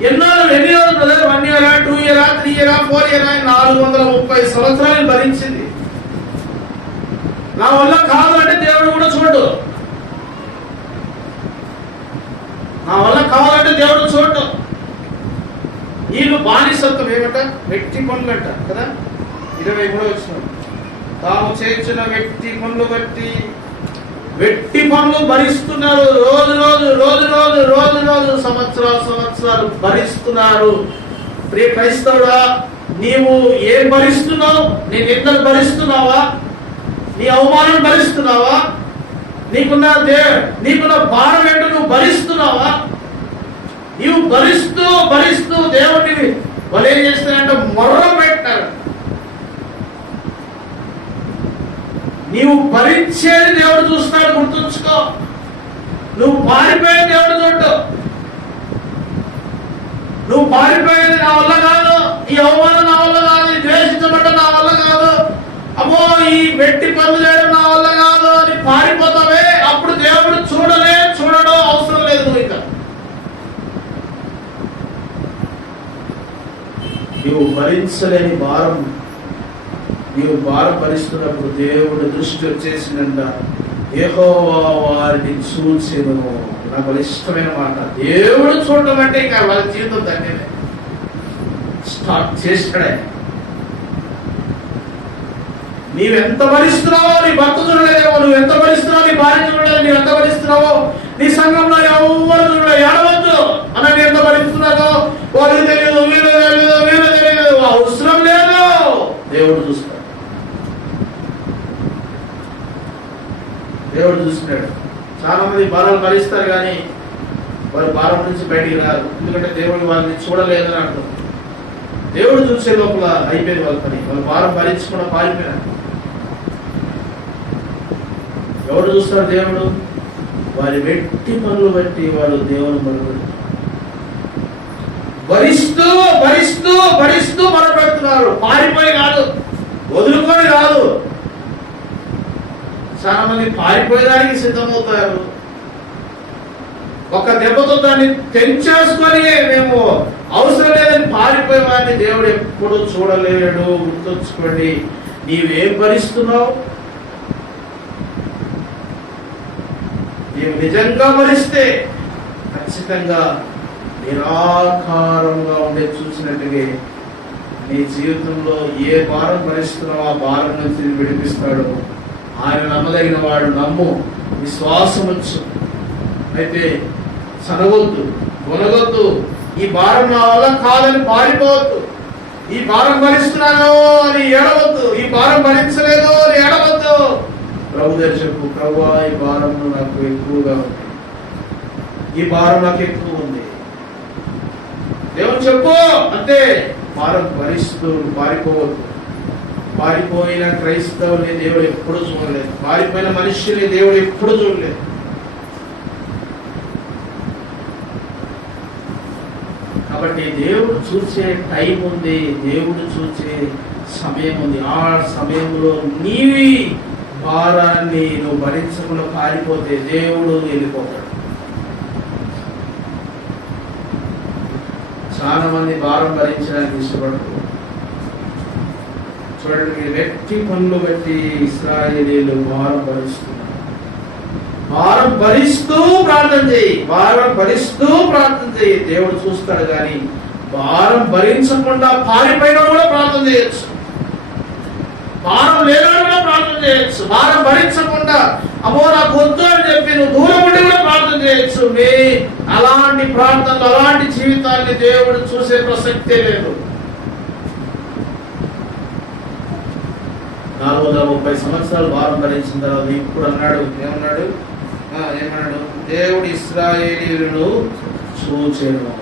ఎన్ని రోజులు brother? 1 year, 2 year, 3 year, 4 year, 430 సంవత్సరాలు భరించింది. నా వల్ల కాదు అంటే దేవుడు కూడా చూడు. నా వల్ల కావాలంటే దేవుడు చూడటం. వీళ్ళు బానిసత్వం ఏమంట? వ్యక్తి పనులు అంట కదా. 23 వచ్చిన తాము చేర్చిన వ్యక్తి పనులు బట్టి వెట్టి పనులు భరిస్తున్నారు. రోజు సంవత్సరాలు భరిస్తున్నారు. ప్రియ క్రైస్తవుడా, నీవు ఏం భరిస్తున్నావు? నీ నిందలు భరిస్తున్నావా? నీ అవమానం భరిస్తున్నావా? నీకున్న భారం ఏంటో నువ్వు భరిస్తున్నావా? నీవు భరిస్తూ దేవుడిని వాళ్ళు ఏం చేస్తారంటే మొర్ర పెట్టారు. నీవు భరించేది దేవుడు చూస్తాడు. గుర్తుంచుకో. నువ్వు పారిపోయేది దేవుడు చూడు. నువ్వు పారిపోయేది నా వల్ల కాదు, ఈ అవమానం నా వల్ల కాదు, ఈ ద్వేషించబడ్డ నా వల్ల కాదు, అమ్మో ఈ వెట్టి పనులు చేయడం నా వల్ల కాదు అని పారిపోతావే, అప్పుడు దేవుడు చూడడం అవసరం లేదు. నువ్వు ఇక నీవు భరించలేని భారం, నీవు భారం భరిస్తున్నప్పుడు దేవుడు దృష్టి వచ్చేసిందంట. యెహోవా వారిని చూచెను. నాకు ఇష్టమైన మాట. దేవుడు చూడటం అంటే ఇంకా వాళ్ళ జీవితం దగ్గరే స్టార్ట్ చేస్తాడే. నీవెంత భరిస్తున్నావో నీ భర్త చూడలేదేమో, నువ్వు ఎంత భరిస్తున్నావో నీ భార్య చూడలేదు, నీవు ఎంత భరిస్తున్నావో నీ సంఘంలో ఎవరు చూడలేదు. దేవుడు చూసినాడు. చాలా మంది భారాలు భరిస్తారు కానీ వారు భారం నుంచి బయటికి రారు. ఎందుకంటే దేవుడు వాళ్ళని చూడలేదని అంటారు. దేవుడు చూసే లోపల అయిపోయింది వాళ్ళ పని. వాళ్ళు భారం భరించకుండా పారిపోయినారు. ఎవరు చూస్తారు? దేవుడు. వారి వెట్టి పనులు బట్టి వారు దేవుని మొదలుపెట్టారు. భరిస్తూ భరిస్తూ భరిస్తూ మొదలుపెడుతున్నారు. పారిపోయి కాదు, వదులుకొని కాదు. చాలా మంది పారిపోయేదానికి సిద్ధమవుతారు. ఒక దెబ్బతో దాన్ని తెంచేసుకొని మేము అవసరం లేదని పారిపోయే వాడిని దేవుడు ఎప్పుడు చూడలేడు. గుర్తుంచుకోండి. నీవేం భరిస్తున్నావు? నీవు నిజంగా భరిస్తే ఖచ్చితంగా నిరాకారంగా ఉండే చూసినట్టుగా నీ జీవితంలో ఏ భారం భరిస్తున్నావో ఆ భారం నుంచి విడిపిస్తాడు. ఆయన నమ్మదగిన వాడు. నమ్ము, విశ్వాసం వచ్చు. అయితే సనగొద్దు, కొనగొద్దు. ఈ భారం నా వల్ల కాదని పారిపోవద్దు. ఈ భారం భరిస్తున్నాను అని ఏడవద్దు. ఈ భారం భరించలేదు అని ఏడవద్దు. ప్రభు దగ్గర చెప్పు, ప్రభువా ఈ భారం నాకు ఎక్కువగా ఉంది, ఈ భారం నాకు ఎక్కువ ఉంది. దేవుడు చెప్పు అంతే. భారం భరిస్తూ పారిపోవద్దు. పారిపోయిన క్రైస్తవుని దేవుడు ఎప్పుడు చూడలేదు. పారిపోయిన మనిషిని దేవుడు ఎప్పుడు చూడలేదు. కాబట్టి దేవుడు చూసే టైం ఉంది, దేవుడు చూసే సమయం ఉంది. ఆ సమయంలో నీవి భారాన్ని నువ్వు భరించకుండా పారిపోతే దేవుడు వెళ్ళిపోతాడు. చాలా మంది భారం భరించడానికి ఇష్టపడరు. చూడండి, వ్యక్తి పనులు బట్టి ఇశ్రాయేలీయులు భారం భరిస్తున్నారు. భారం భరిస్తూ ప్రార్థన చేయి, భారం భరిస్తూ ప్రార్థన చేయి. దేవుడు చూస్తాడు. కానీ భారం భరించకుండా పారిపోయిన కూడా ప్రార్థన చేయొచ్చు. భారం లేనాడు కూడా ప్రార్థన చేయొచ్చు. భారం భరించకుండా అమ్మో నాకు వద్దు అని చెప్పి నువ్వు దూరం ఉండి కూడా ప్రార్థన చేయొచ్చు. అలాంటి ప్రార్థనలు, అలాంటి జీవితాన్ని దేవుడు చూసే ప్రసక్తే లేదు. 430 సంవత్సరాలు భారం భరించిన తర్వాత ఇప్పుడు అన్నాడు, ఏమన్నాడు? దేవుడు ఇశ్రాయేలీయులను చూచెను.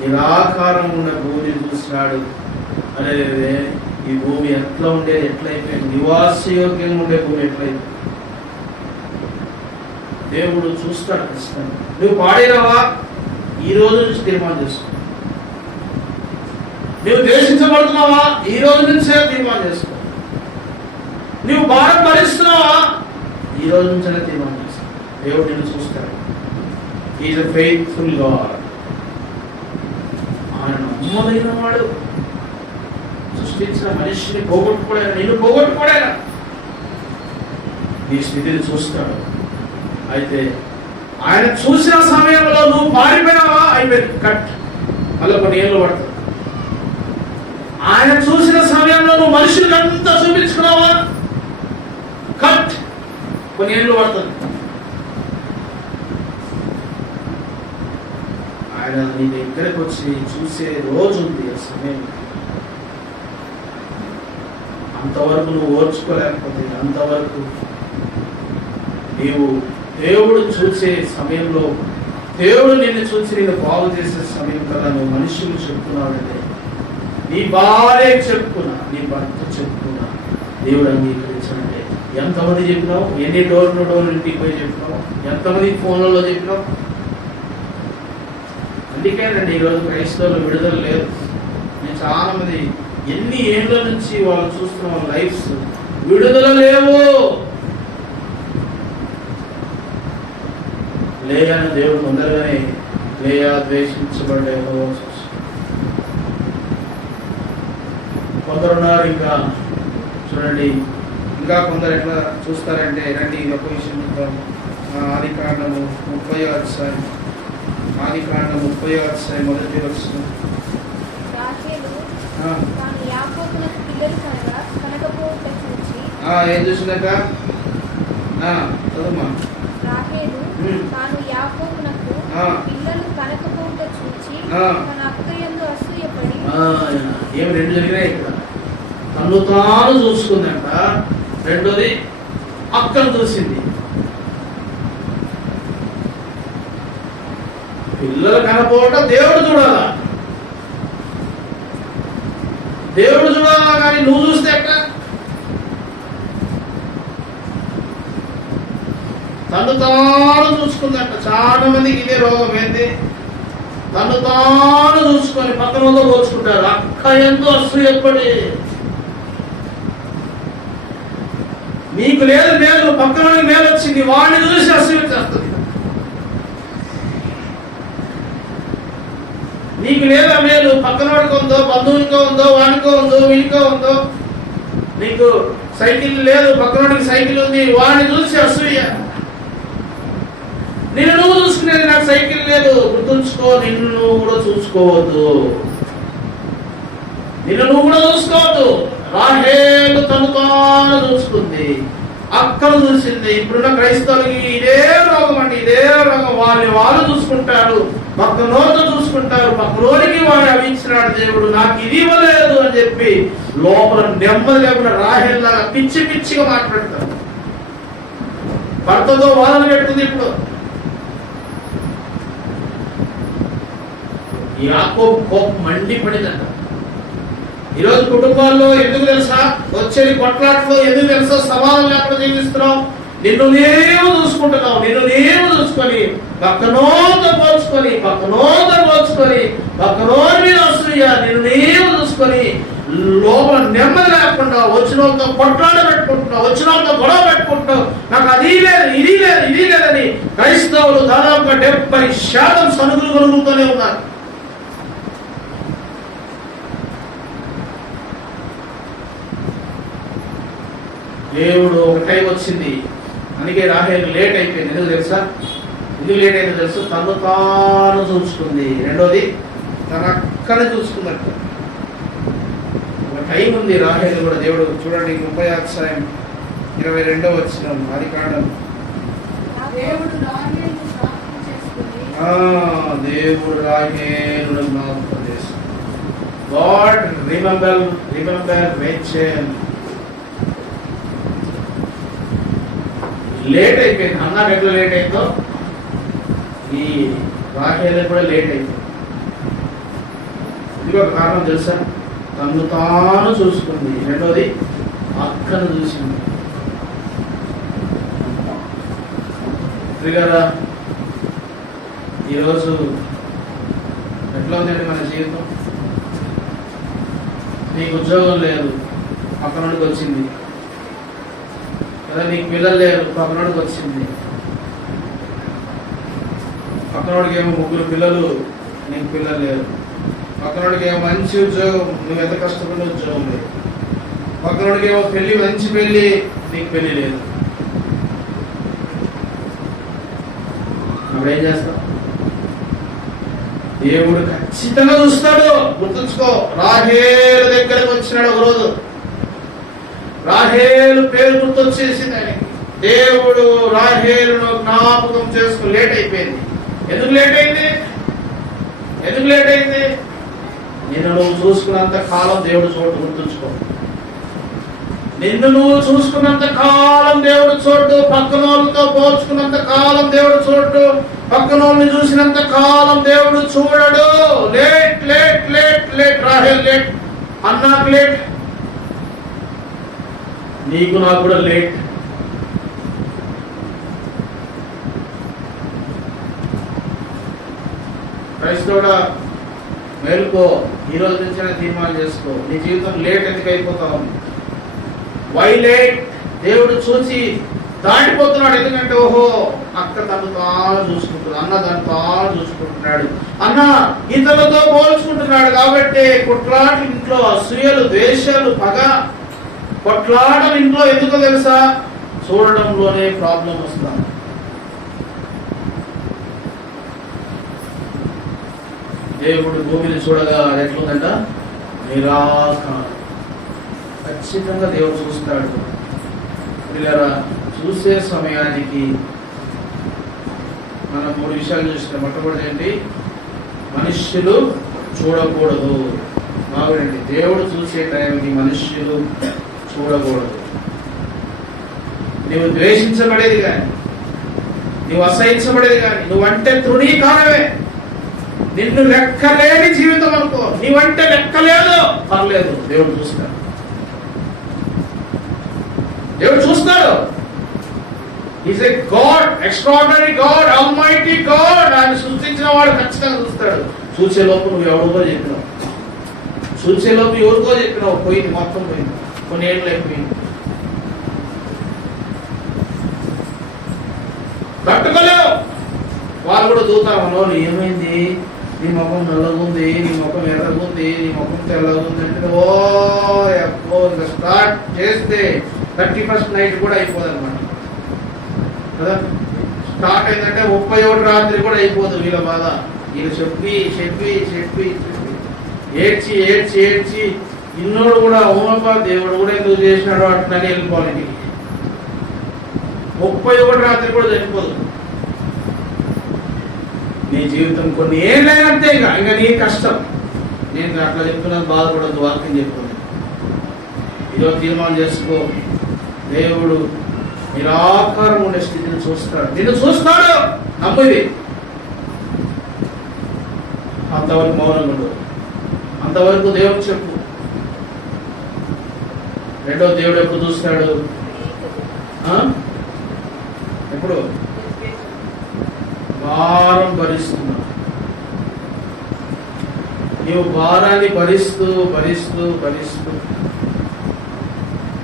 నిరాకారం ఉన్న భూమిని చూసినాడు. అరే ఈ భూమి ఎట్లా ఉండేది, ఎట్లయిపోయింది, నివాసయోగ్యంగా ఉండే భూమి ఎట్లయిపోయింది. దేవుడు చూస్తాడు ఖచ్చితంగా. నువ్వు పాడినావా? ఈ రోజు నుంచి తీర్మానం చేసుకో. నువ్వు ద్వేషించబడుతున్నావా? ఈ రోజు నుంచే తీర్మానం చేసుకో. నువ్వు భారం భరిస్తున్నావా? ఈ రోజు నుంచే తీర్మానం చేసుకో. దేవుడు నిన్ను చూస్తాడు. Is a faithful God. ఆయన నమ్మదగిన వాడు. సృష్టించిన మనిషిని పోగొట్టుకోలేనా? నిన్ను పోగొట్టుకోలేనా? నీ స్థితిని చూస్తాడు. అయితే ఆయన చూసిన సమయంలో నువ్వు పారిపోయినావా? అయిపోయింది, కట్. మళ్ళీ కొన్ని ఏళ్ళు పడుతుంది. ఆయన చూసిన సమయంలో నువ్వు మనుషులకి అంతా చూపించుకున్నావా? కట్. కొన్ని ఏళ్ళు పడుతుంది. ఆయన నీ దగ్గరకు వచ్చి చూసే రోజు ఉంది. ఆ సమయం అంతవరకు నువ్వు ఓర్చుకోలేకపోతే, అంతవరకు నీవు దేవుడు చూసే సమయంలో, దేవుడు నిన్ను చూసి నిన్ను బాగు చేసే సమయం కదా నువ్వు మనుషులు చెప్తున్నావంటే, నీ భార్య చెప్పుకున్నా, నీ భర్త చెప్పుకున్నా, దేవుడు అంగీకరించాలంటే ఎంతమంది చెప్పినావు? ఎన్ని డోర్లు ఇంటికి పోయి చెప్పినావు? ఎంతమంది ఫోన్లలో చెప్పినావు? అందుకేనండి ఈరోజు క్రైస్తవులు విడుదల లేదు. నేను చాలా మంది ఎన్ని ఏళ్ళ నుంచి వాళ్ళు చూస్తున్న వాళ్ళ లైఫ్స్ విడుదల లేవు. లేయని దేవుడు తొందరగానే లేయా ద్వేషించబడే కొందరున్నారు. ఇంకా చూడండి, ఇంకా కొందరు ఎట్లా చూస్తారంటే, రండి ఒక విషయం చూద్దాం. ఆదికాండము 30వ అధ్యాయం, ఆదికాండం 30వ అధ్యాయం మొదటి వచనం. ఏం చూసినాక చదువుమా. తాను యాకోబునకు పిల్లలు కనకపోవుట చూచి తన అక్కయందు అసూయపడి. ఏమి రెండు జరిగినాయి ఇక్కడ. తను తాను చూసుకుందంట. రెండోది అక్కను చూసింది. పిల్లలు కనపోవటం దేవుడు చూడాలా, దేవుడు చూడాలా, కానీ నువ్వు చూస్తే ఎట్లా? తను తాను చూసుకుందట. చాలా మందికి ఇదే రోగం. ఏంటి? తను తాను చూసుకొని పక్కన వాళ్ళు పోల్చుకుంటారు. అక్క ఎంతో అసూయపడి, నీకు లేదు మేలు, పక్కన మేలు వచ్చింది, వాడిని చూసి అసూయ చేస్తుంది. నీకు లేదా మేలు, పక్కనవాడికి ఉందో, బంధువునికో ఉందో, వానికో ఉందో, వీనికో ఉందో. నీకు సైకిల్ లేదు, పక్కనవాడికి సైకిల్ ఉంది, వాడిని చూసి అసూయ. నిన్ను నువ్వు చూసుకునేది, నాకు సైకిల్ లేదు. గుర్తుంచుకో, నిన్ను నువ్వు కూడా చూసుకోవద్దు. నిన్ను నువ్వు కూడా చూసుకోవద్దు. రాహేలు తను తాను చూసుకుంది, అక్కను చూసింది. ఇప్పుడున్న క్రైస్తవులకి ఇదే రోగం అండి, ఇదే రోగం. వాళ్ళు చూసుకుంటారు, పక్కనోరితో చూసుకుంటారు. పక్కనోరికి వాడు అవి ఇచ్చినాడు దేవుడు, నాకు ఇది ఇవ్వలేదు అని చెప్పి లోపల నెమ్మది లేకుండా రాహేల్లాగా పిచ్చి పిచ్చిగా మాట్లాడతారు. భర్తతో వాదన పెడుతుంది. ఇప్పుడు యాకోబు కోపం మండిపడిందంట. ఈరోజు కుటుంబాల్లో ఎందుకు తెలుసా వచ్చేది కొట్లాట్లో? ఎందుకు తెలుసా సమాధానం లేకుండా జీవిస్తున్నావు? నిన్ను నీవు చూసుకుంటున్నావు. నిన్ను నీవు చూసుకొని పక్కనోతో పోల్చుకొని, పక్కనోరి మీద అసూయ, నిన్ను నీవు చూసుకొని లోపల నెమ్మది లేకుండా వచ్చిన వాళ్ళతో కొట్లాడ పెట్టుకుంటున్నావు, వచ్చిన వాళ్ళతో గొడవ పెట్టుకుంటున్నావు. నాకు అది లేదు, ఇది లేదు, ఇది లేదని క్రైస్తవులు దాదాపుగా 70% సనుగులు కొనుగుతూనే ఉన్నారు. దేవుడు ఒక టైం వచ్చింది, అందుకే రాహేలు లేట్ అయిపోయింది. ఎందుకు తెలుసా? ఎందుకు లేట్ అయిందో తెలుసు? తను తాను చూసుకుంది. రెండోది, తన అక్కని చూసుకున్నట్టు ఒక టైం ఉంది. రాహేలు కూడా దేవుడు చూడండి, 30 వచనం, అది కాండం. దేవుడు రాహేలు జ్ఞాపకం చేసుకుంది. God remember Rachel. లేట్ అయిపోయింది. అన్నాకు ఎట్లా లేట్ అయిందో ఈ రాహేలు కూడా లేట్ అయిపోయింది. ఇది ఒక కారణం తెలుసా? తను తాను చూసుకుంది. రెండోది, అక్కను చూసింది. గారా ఈరోజు ఎట్లా ఉందండి మన జీవితం? నీకు ఉద్యోగం లేదు, పక్కనోడికి వచ్చింది. నీకు పిల్లలు లేరు, పక్కనోడికి వచ్చింది. పక్కనోడికి ఏమో 3 పిల్లలు, నీకు పిల్లలు లేరు. పక్కనోడికి ఏమో మంచి ఉద్యోగం, నువ్వు ఎంత కష్టపడిన ఉద్యోగం లేదు. పక్కనోడికి ఏమో పెళ్లి, మంచి పెళ్లి, నీకు పెళ్లి లేదు. అప్పుడు ఏం చేస్తావు? దేవుడు ఖచ్చితంగా చూస్తాడు. గుర్తుంచుకో, రాహేలు దగ్గరకు వచ్చినాడు ఒక రోజు. రాహేలు పేరు గుర్తొచ్చేసింది ఆయనకి. దేవుడు రాహేలును జ్ఞాపకం చేసుకుని లేట్ అయిపోయింది. ఎందుకు లేట్ అయింది? నిన్ను నువ్వు చూసుకున్నంత కాలం దేవుడు చూడు. గుర్తుంచుకో, నిన్ను నువ్వు చూసుకున్నంత కాలం దేవుడు చూడు. పక్కనోళ్ళతో పోల్చుకున్నంత కాలం దేవుడు చూడు. పక్కనోళ్ళని చూసినంత కాలం దేవుడు చూడడు. Late late late late Rahel late, అన్నాకు లేట్, నీకు నాకు కూడా లేట్. క్రైస్తవుడా మేలుకో, ఈ రోజు నుంచి తీర్మానం చేసుకో. నీ జీవితం లేట్ ఎందుకు అయిపోతావు? Why late? దేవుడు చూసి దాటిపోతున్నాడు. ఎందుకంటే ఓహో, అక్క తను తాను చూసుకుంటుంది, అన్న తను తాను చూసుకుంటున్నాడు, అన్న ఇతరులతో పోల్చుకుంటున్నాడు. కాబట్టి కుట్రాటలు ఇంట్లో, అసూయలు, ద్వేషాలు, పగ, కొట్లాడడం ఇంట్లో ఎందుకో తెలుసా? చూడడంలోనే ప్రాబ్లం వస్తుంది. దేవుడు భూమిని చూడగా ఎట్లుందంట? నిరాకారం. ఖచ్చితంగా దేవుడు చూస్తాడు. పిల్లరా, చూసే సమయానికి మనం 3 విషయాలు చూసినాం. మొట్టమొదటి ఏంటి? మనుష్యులు చూడకూడదు. బాగుండండి, దేవుడు చూసే టైంకి మనుష్యులు చూడకూడదు. నువ్వు ద్వేషించబడేది కానీ, నువ్వు అసహించబడేది కానీ, నువ్వంటే తృణీకారమే. నిన్ను లెక్కలేని జీవితం అనుకో, నీవంటే లెక్కలేదు, పర్లేదు, దేవుడు చూస్తాడు. దేవుడు చూస్తాడు. Is a God, extraordinary God, almighty God. ఆయన సృష్టించిన వాడు ఖచ్చితంగా చూస్తాడు. చూసేలోపు నువ్వు ఎవరికో చెప్పినావు, చూసేలోపు ఎవరికో చెప్పినావు, పోయింది, మొత్తం పోయింది, కొన్ని ఏళ్ళు అయిపోయింది, తట్టుకోలేవు. వాళ్ళు కూడా దూతామలో ఏమైంది, నీ ముఖం నల్లగుంది, నీ ముఖం ఎర్రగుంది, నీ ముఖం తెల్లగుంది అంటే ఓ ఎప్పో ఇంకా స్టార్ట్ చేస్తే 31st నైట్ కూడా అయిపోదు అనమాట కదా. స్టార్ట్ అయిందంటే 31 రాత్రి కూడా అయిపోదు వీళ్ళ బాధ. వీళ్ళు చెప్పి చెప్పి చెప్పి చెప్పి ఏడ్చి ఏడ్చి ఏడ్చి ఇన్నోడు కూడా అవునప్ప దేవుడు కూడా ఎందుకు చేసినాడు అట్లని వెళ్ళిపోవాలి ఇంటికి. 31 రాత్రి కూడా చనిపోదు. నీ జీవితం కొన్ని ఏళ్ళైనంతే ఇంకా నీ కష్టం. నేను అట్లా చెప్తున్నాను, బాధపడద్దు, వాక్యం చెప్తున్నాను. ఇదో తీర్మానం చేసుకో, దేవుడు నిరాకారం ఉండే స్థితిని చూస్తాడు, నిన్ను చూస్తాడు, నమ్మిది. అంతవరకు మౌనంగా ఉండదు, అంతవరకు దేవుడు చెప్పు. రెండో దేవుడు ఎప్పుడు చూస్తాడు? ఎప్పుడు? భారం భరిస్తున్నా, నీవు భారాన్ని భరిస్తూ భరిస్తూ భరిస్తూ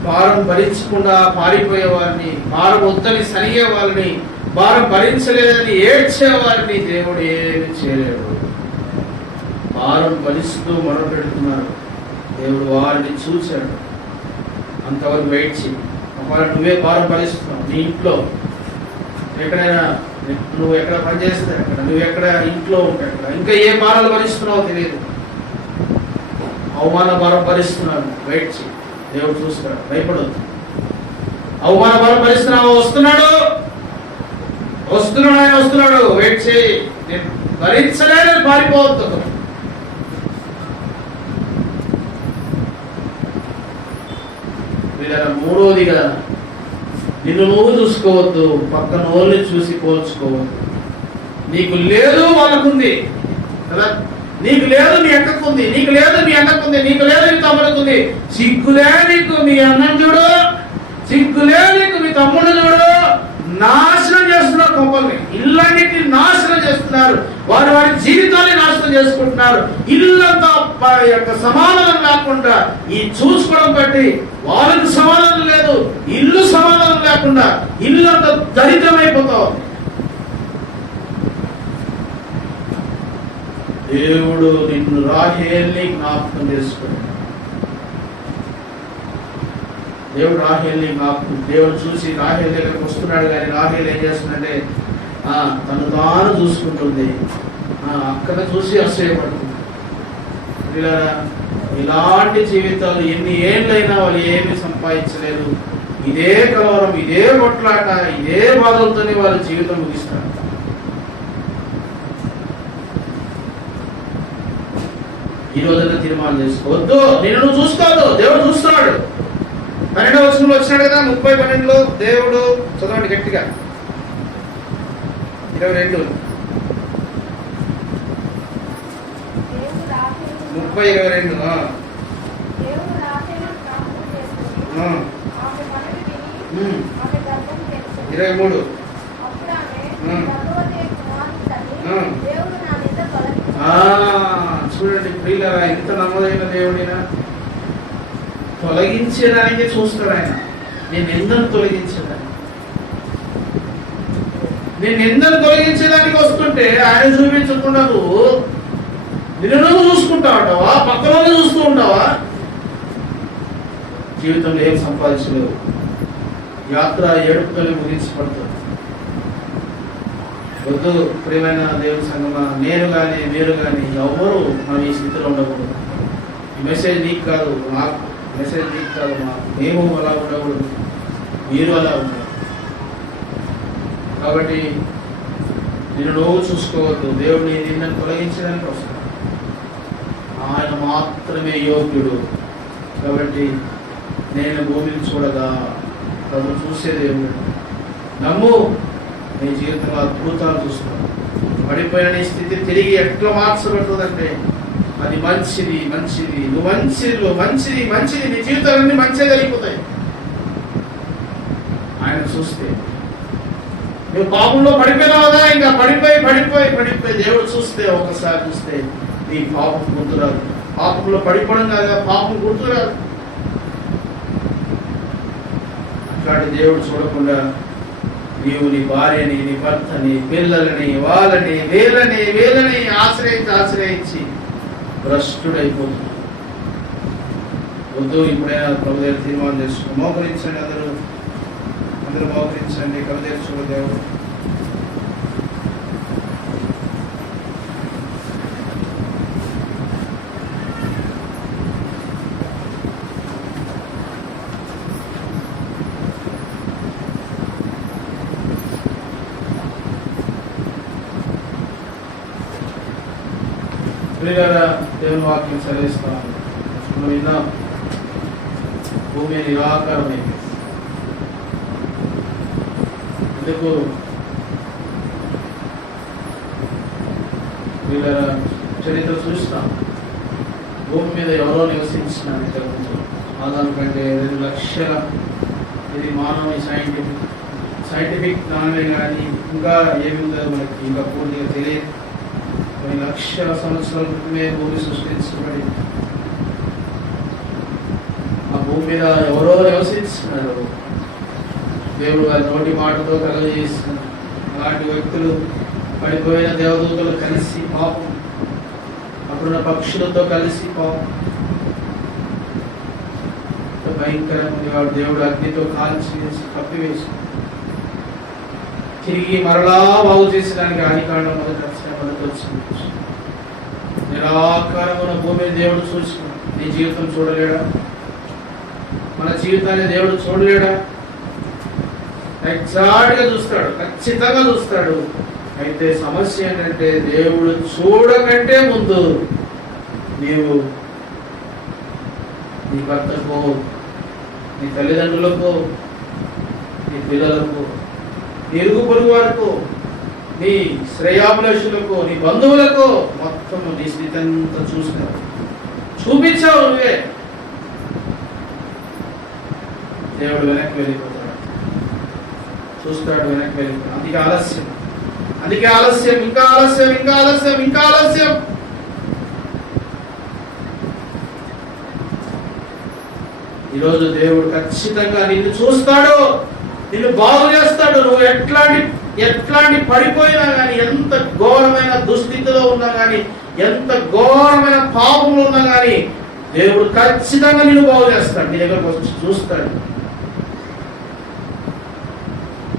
భారం భరించకుండా పారిపోయే వారిని, భారం వద్దని సరిగే వారిని, భారం భరించలేదని ఏడ్చే వారిని దేవుడు ఏమి చేయలేడు. భారం భరిస్తూ మొరపెడుతున్నారు, దేవుడు వారిని చూశాడు. అంతవరకు వెయిట్ చేయి. ఒకవేళ నువ్వే భారం భరిస్తున్నావు నీ ఇంట్లో, ఎక్కడైనా నువ్వు ఎక్కడ పనిచేస్తే అక్కడ, నువ్వు ఎక్కడ ఇంట్లో ఉంటే అక్కడ, ఇంకా ఏ భారాలు భరిస్తున్నావో తెలియదు, అవమాన భారం భరిస్తున్నావు, వెయిట్ చేయి, దేవుడు చూస్తాడు, భయపడదు. అవమాన భారం భరిస్తున్నావు, వస్తున్నాడు వస్తున్నాడు ఆయన వస్తున్నాడు, వెయిట్ చేయి. నేను భరించలేని పారిపోవద్దు. మూడోదిగా నిన్ను నువ్వు చూసుకోవద్దు, పక్కన వాళ్ళని చూసి పోల్చుకోవద్దు. నీకు లేదు వాళ్ళకుంది కదా, నీకు లేదు మీ అక్కకుంది, నీకు లేదు మీ అన్నకుంది, నీకు లేదు మీ తమ్ముడుకుంది. సిగ్గులే నీకు మీ అన్నం చూడు, సిగ్గులే నీకు మీ తమ్ముడు చూడు. నాశనం చేస్తున్నారు కొంపల్ని, ఇళ్ళన్నిటిని నాశనం చేస్తున్నారు, వారి వారి జీవితాన్ని నాశనం చేసుకుంటున్నారు. ఇల్లంతా యొక్క సమాధానం లేకుండా, ఈ చూసుకోవడం బట్టి వాళ్ళకి సమాధానం లేదు, ఇల్లు సమాధానం లేకుండా ఇల్లంతా దరిద్రమైపోతావు. దేవుడు నిన్ను రాహేల్ని జ్ఞాపకం చేసుకున్నాడు. దేవుడు రాహేల్ని జ్ఞాపకం, దేవుడు చూసి రాహేల్ దగ్గరకు వస్తున్నాడు. కానీ రాహేల్ ఏం చేస్తుందంటే తను తాను చూసుకుంటుంది, అక్కడ చూసి అసహ్యపడుతుంది. ఇలాంటి జీవితాలు ఎన్ని ఏళ్ళైనా వాళ్ళు ఏమి సంపాదించలేదు. ఇదే కలవరం, ఇదే కొట్లాట, ఇదే బాధలతోనే వాళ్ళ జీవితం ముగిస్తారు. ఈ రోజున తీర్మానం చేసుకోవద్దు, నేను చూసుకోవద్దు, దేవుడు చూస్తున్నాడు. 12వ వచనంలో వచ్చినాడు కదా, 30:12 దేవుడు, చదవండి గట్టిగా, 22 23 చూడండి ప్రియులారా, ఎంత నమ్మదైన దేవుడినా. తొలగించేదానికే చూస్తాడు ఆయన. నేను ఎందరు తొలగించేదాన్ని, నేను ఎందరు తొలగించేదానికి వస్తుంటే ఆయన చూపించకుండా నిన్ను చూసుకుంటా ఉంటావా, పక్కన చూస్తూ ఉంటావా? జీవితంలో ఏం సంపాదించలేవు, యాత్ర ఏడుపుతోనే ముగించబడుతుంది. వద్దు ప్రియమైన దేవుని సంగమా, నేను కానీ మీరు కానీ ఎవరు మనం ఈ స్థితిలో ఉండకూడదు. ఈ మెసేజ్ నీకు కాదు, నాకు మెసేజ్ నీకు కాదు, మేము అలా ఉండకూడదు, మీరు అలా ఉండదు. కాబట్టి నేను నువ్వు చూసుకోవద్దు, దేవుడిని నిన్ను తొలగించడానికి వస్తాడు. ఆయన మాత్రమే యోగ్యుడు. కాబట్టి నేను భూమిని చూడగా ప్రభు చూసే దేవుడు. నమ్ము, నీ జీవితంలో అద్భుతాలు చూస్తాను, పడిపోయిన నీ స్థితి తిరిగి ఎట్లా మార్చబడుతుందంటే అది మంచిది మంచిది, నువ్వు మంచిది మంచిది, నీ జీవితాలన్నీ మంచిగా జరిగిపోతాయి. ఆయన చూస్తే నువ్వు పాపంలో పడిపోయినావుగా, ఇంకా పడిపోయి దేవుడు చూస్తే ఒకసారి చూస్తే నీ పాపం గుర్తురాదు. పాపంలో పడిపోవడం కాదుగా, పాపం గుర్తురాదు. అట్లాంటి దేవుడు చూడకుండా నీవు నీ భార్యని, నీ భర్తని, పిల్లలని, వాళ్ళని వీళ్ళని ఆశ్రయించి భ్రష్టుడైపోతున్నాడు. వద్దు, ఇప్పుడైనా ప్రభు దగ్గర తీర్మానం చేసుకో. మోకరించండి, అందరూ మోకరించండి. కళ్ళు తెరుచుకో. దేవుడు దేవుని వాక్యం చదివిస్తాను. మనం విన్నాం, భూమి నిరాకారమైంది. ఎందుకు వీళ్ళ చరిత్ర చూస్తాం. భూమి మీద ఎవరో నివసించినారు ఇంతకుముందు. ఆదాము కంటే 2 లక్షల, ఇది మానవ సైంటిఫిక్ జ్ఞానమే కానీ ఇంకా ఏముందో మనకి ఇంకా పూర్తిగా తెలియదు. 10 లక్షల సంవత్సరాల క్రితమే భూమి సృష్టించబడింది. ఆ భూమి మీద ఎవరో నివసిస్తున్నారు. దేవుడు వారి నోటి మాటతో కలుగజేస్తున్నారు. అలాంటి వ్యక్తులు, పడిపోయిన దేవదూతలు కలిసి పాపం, అప్పుడున్న పక్షులతో కలిసి పాపం, భయంకరమైన వాడు దేవుడు అగ్నితో కాల్చి వేసి కప్పివేసి తిరిగి మరలా బాగు చేసడానికి ఆదికాండం మొదటి వచ్చింది. నిరాకారమైన భూమి దేవుడు చూసినాడు. నీ జీవితం చూడలేడా? మన జీవితాన్ని దేవుడు చూడలేడా? ఎగ్జాక్ట్ గా చూస్తాడు, ఖచ్చితంగా చూస్తాడు. అయితే సమస్య ఏంటంటే దేవుడు చూడకంటే ముందు నీవు నీ భర్తకు, నీ తల్లిదండ్రులకు, నీ పిల్లలకు, నీ ఇరుగు పొరుగు వారికి, నీ శ్రేయాభిలాషులకు, నీ బంధువులకు మొత్తం నీ స్థితి అంతా చూపించావు నువ్వే. దేవుడు వెనక్కి వెళ్ళిపోతాడు, చూస్తాడు, వెనక్కి వెళ్ళిపోతాడు. అందుకే ఆలస్యం, ఇంకా ఆలస్యం. ఈరోజు దేవుడు ఖచ్చితంగా నిన్ను చూస్తాడు, నిన్ను బాగు చేస్తాడు. నువ్వు ఎట్లాంటి పడిపోయినా కానీ, ఎంత ఘోరమైన దుస్థితిలో ఉన్నా కానీ, ఎంత ఘోరమైన పాపంలో ఉన్నా కానీ, దేవుడు ఖచ్చితంగా నిన్ను బాగు చేస్తాడు. నీ దగ్గరకు వచ్చి చూస్తాడు.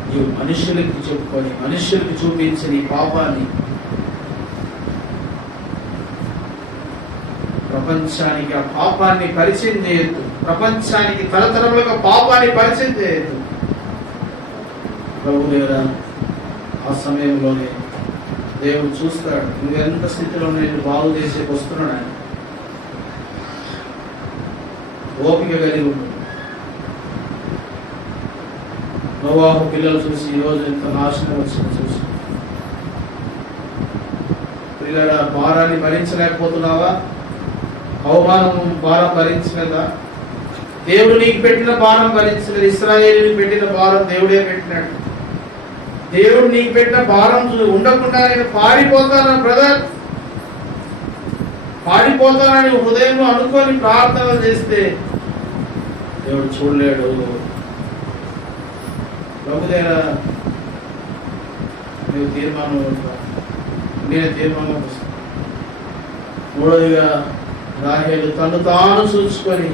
నీవు మనుషులకి చెప్పుకొని, మనుషులకి చూపించి నీ పాపాన్ని ప్రపంచానికి ఆ పాపాన్ని పరిచయం చేయొద్దు. ప్రపంచానికి తరతరములుగా పాపాన్ని పరిచయం చేయొద్దు. ప్రభు దేవుడా, ఆ సమయంలోనే దేవుడు చూస్తాడు. నువ్వెంత స్థితిలో నేను బాగు చేసే వస్తున్నాడు. ఆయన ఓపిక కలిగి ఉంటుంది. నోవాహు పిల్లలు చూసి ఈరోజు ఎంత నాశనం వచ్చింది చూసి, పిల్లల భారాన్ని భరించలేకపోతున్నావా? అవమానం భారం భరించలేదా? దేవుడు నీకు పెట్టిన భారం భరించలేదు. ఇశ్రాయేలుకి పెట్టిన భారం దేవుడే పెట్టినాడు. దేవుడు నీకు పెట్టిన భారం ఉండకుండా నేను పారిపోతాను బ్రదర్, పారిపోతానని హృదయంలో అనుకొని ప్రార్థన చేస్తే దేవుడు చూడలేడు. ప్రభుదేనా నేను తీర్మానం వస్తాను. మూడోదిగా రాహేలు తను తాను చూసుకొని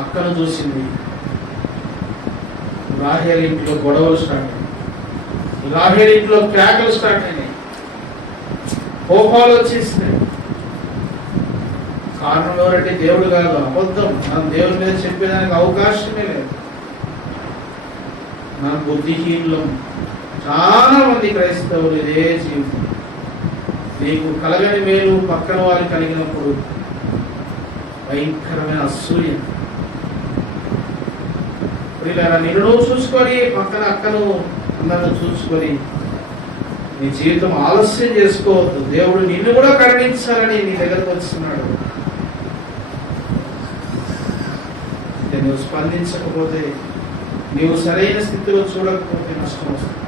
అక్కను చూసింది. రాహేలు ఇంట్లో గొడవలు స్టార్ట్ అయినాయి. రాహేలు ఇంట్లో కేకలు స్టార్ట్ అయినాయి. కోపాలు వచ్చేసినాయి. కారణం ఎవరంటే దేవుడు కాదు, అబద్ధం. మనం దేవుడి మీద చెప్పేదానికి అవకాశమే లేదు. మన బుద్ధిహీనులం. చాలా మంది క్రైస్తవులు ఇదే జీవితం. నీకు కలగని మేలు పక్కన వారికి కలిగినప్పుడు భయంకరమైన అసూయ. ప్రియులారా, నిన్ను నువ్వు చూసుకొని పక్కన అక్కను అన్నను చూసుకొని నీ జీవితం ఆలస్యం చేసుకోవద్దు. దేవుడు నిన్ను కూడా కరుణించాలని నీ దగ్గరకు వస్తున్నాడు. నువ్వు స్పందించకపోతే, నీవు సరైన స్థితిలో చూడకపోతే నష్టం వస్తుంది.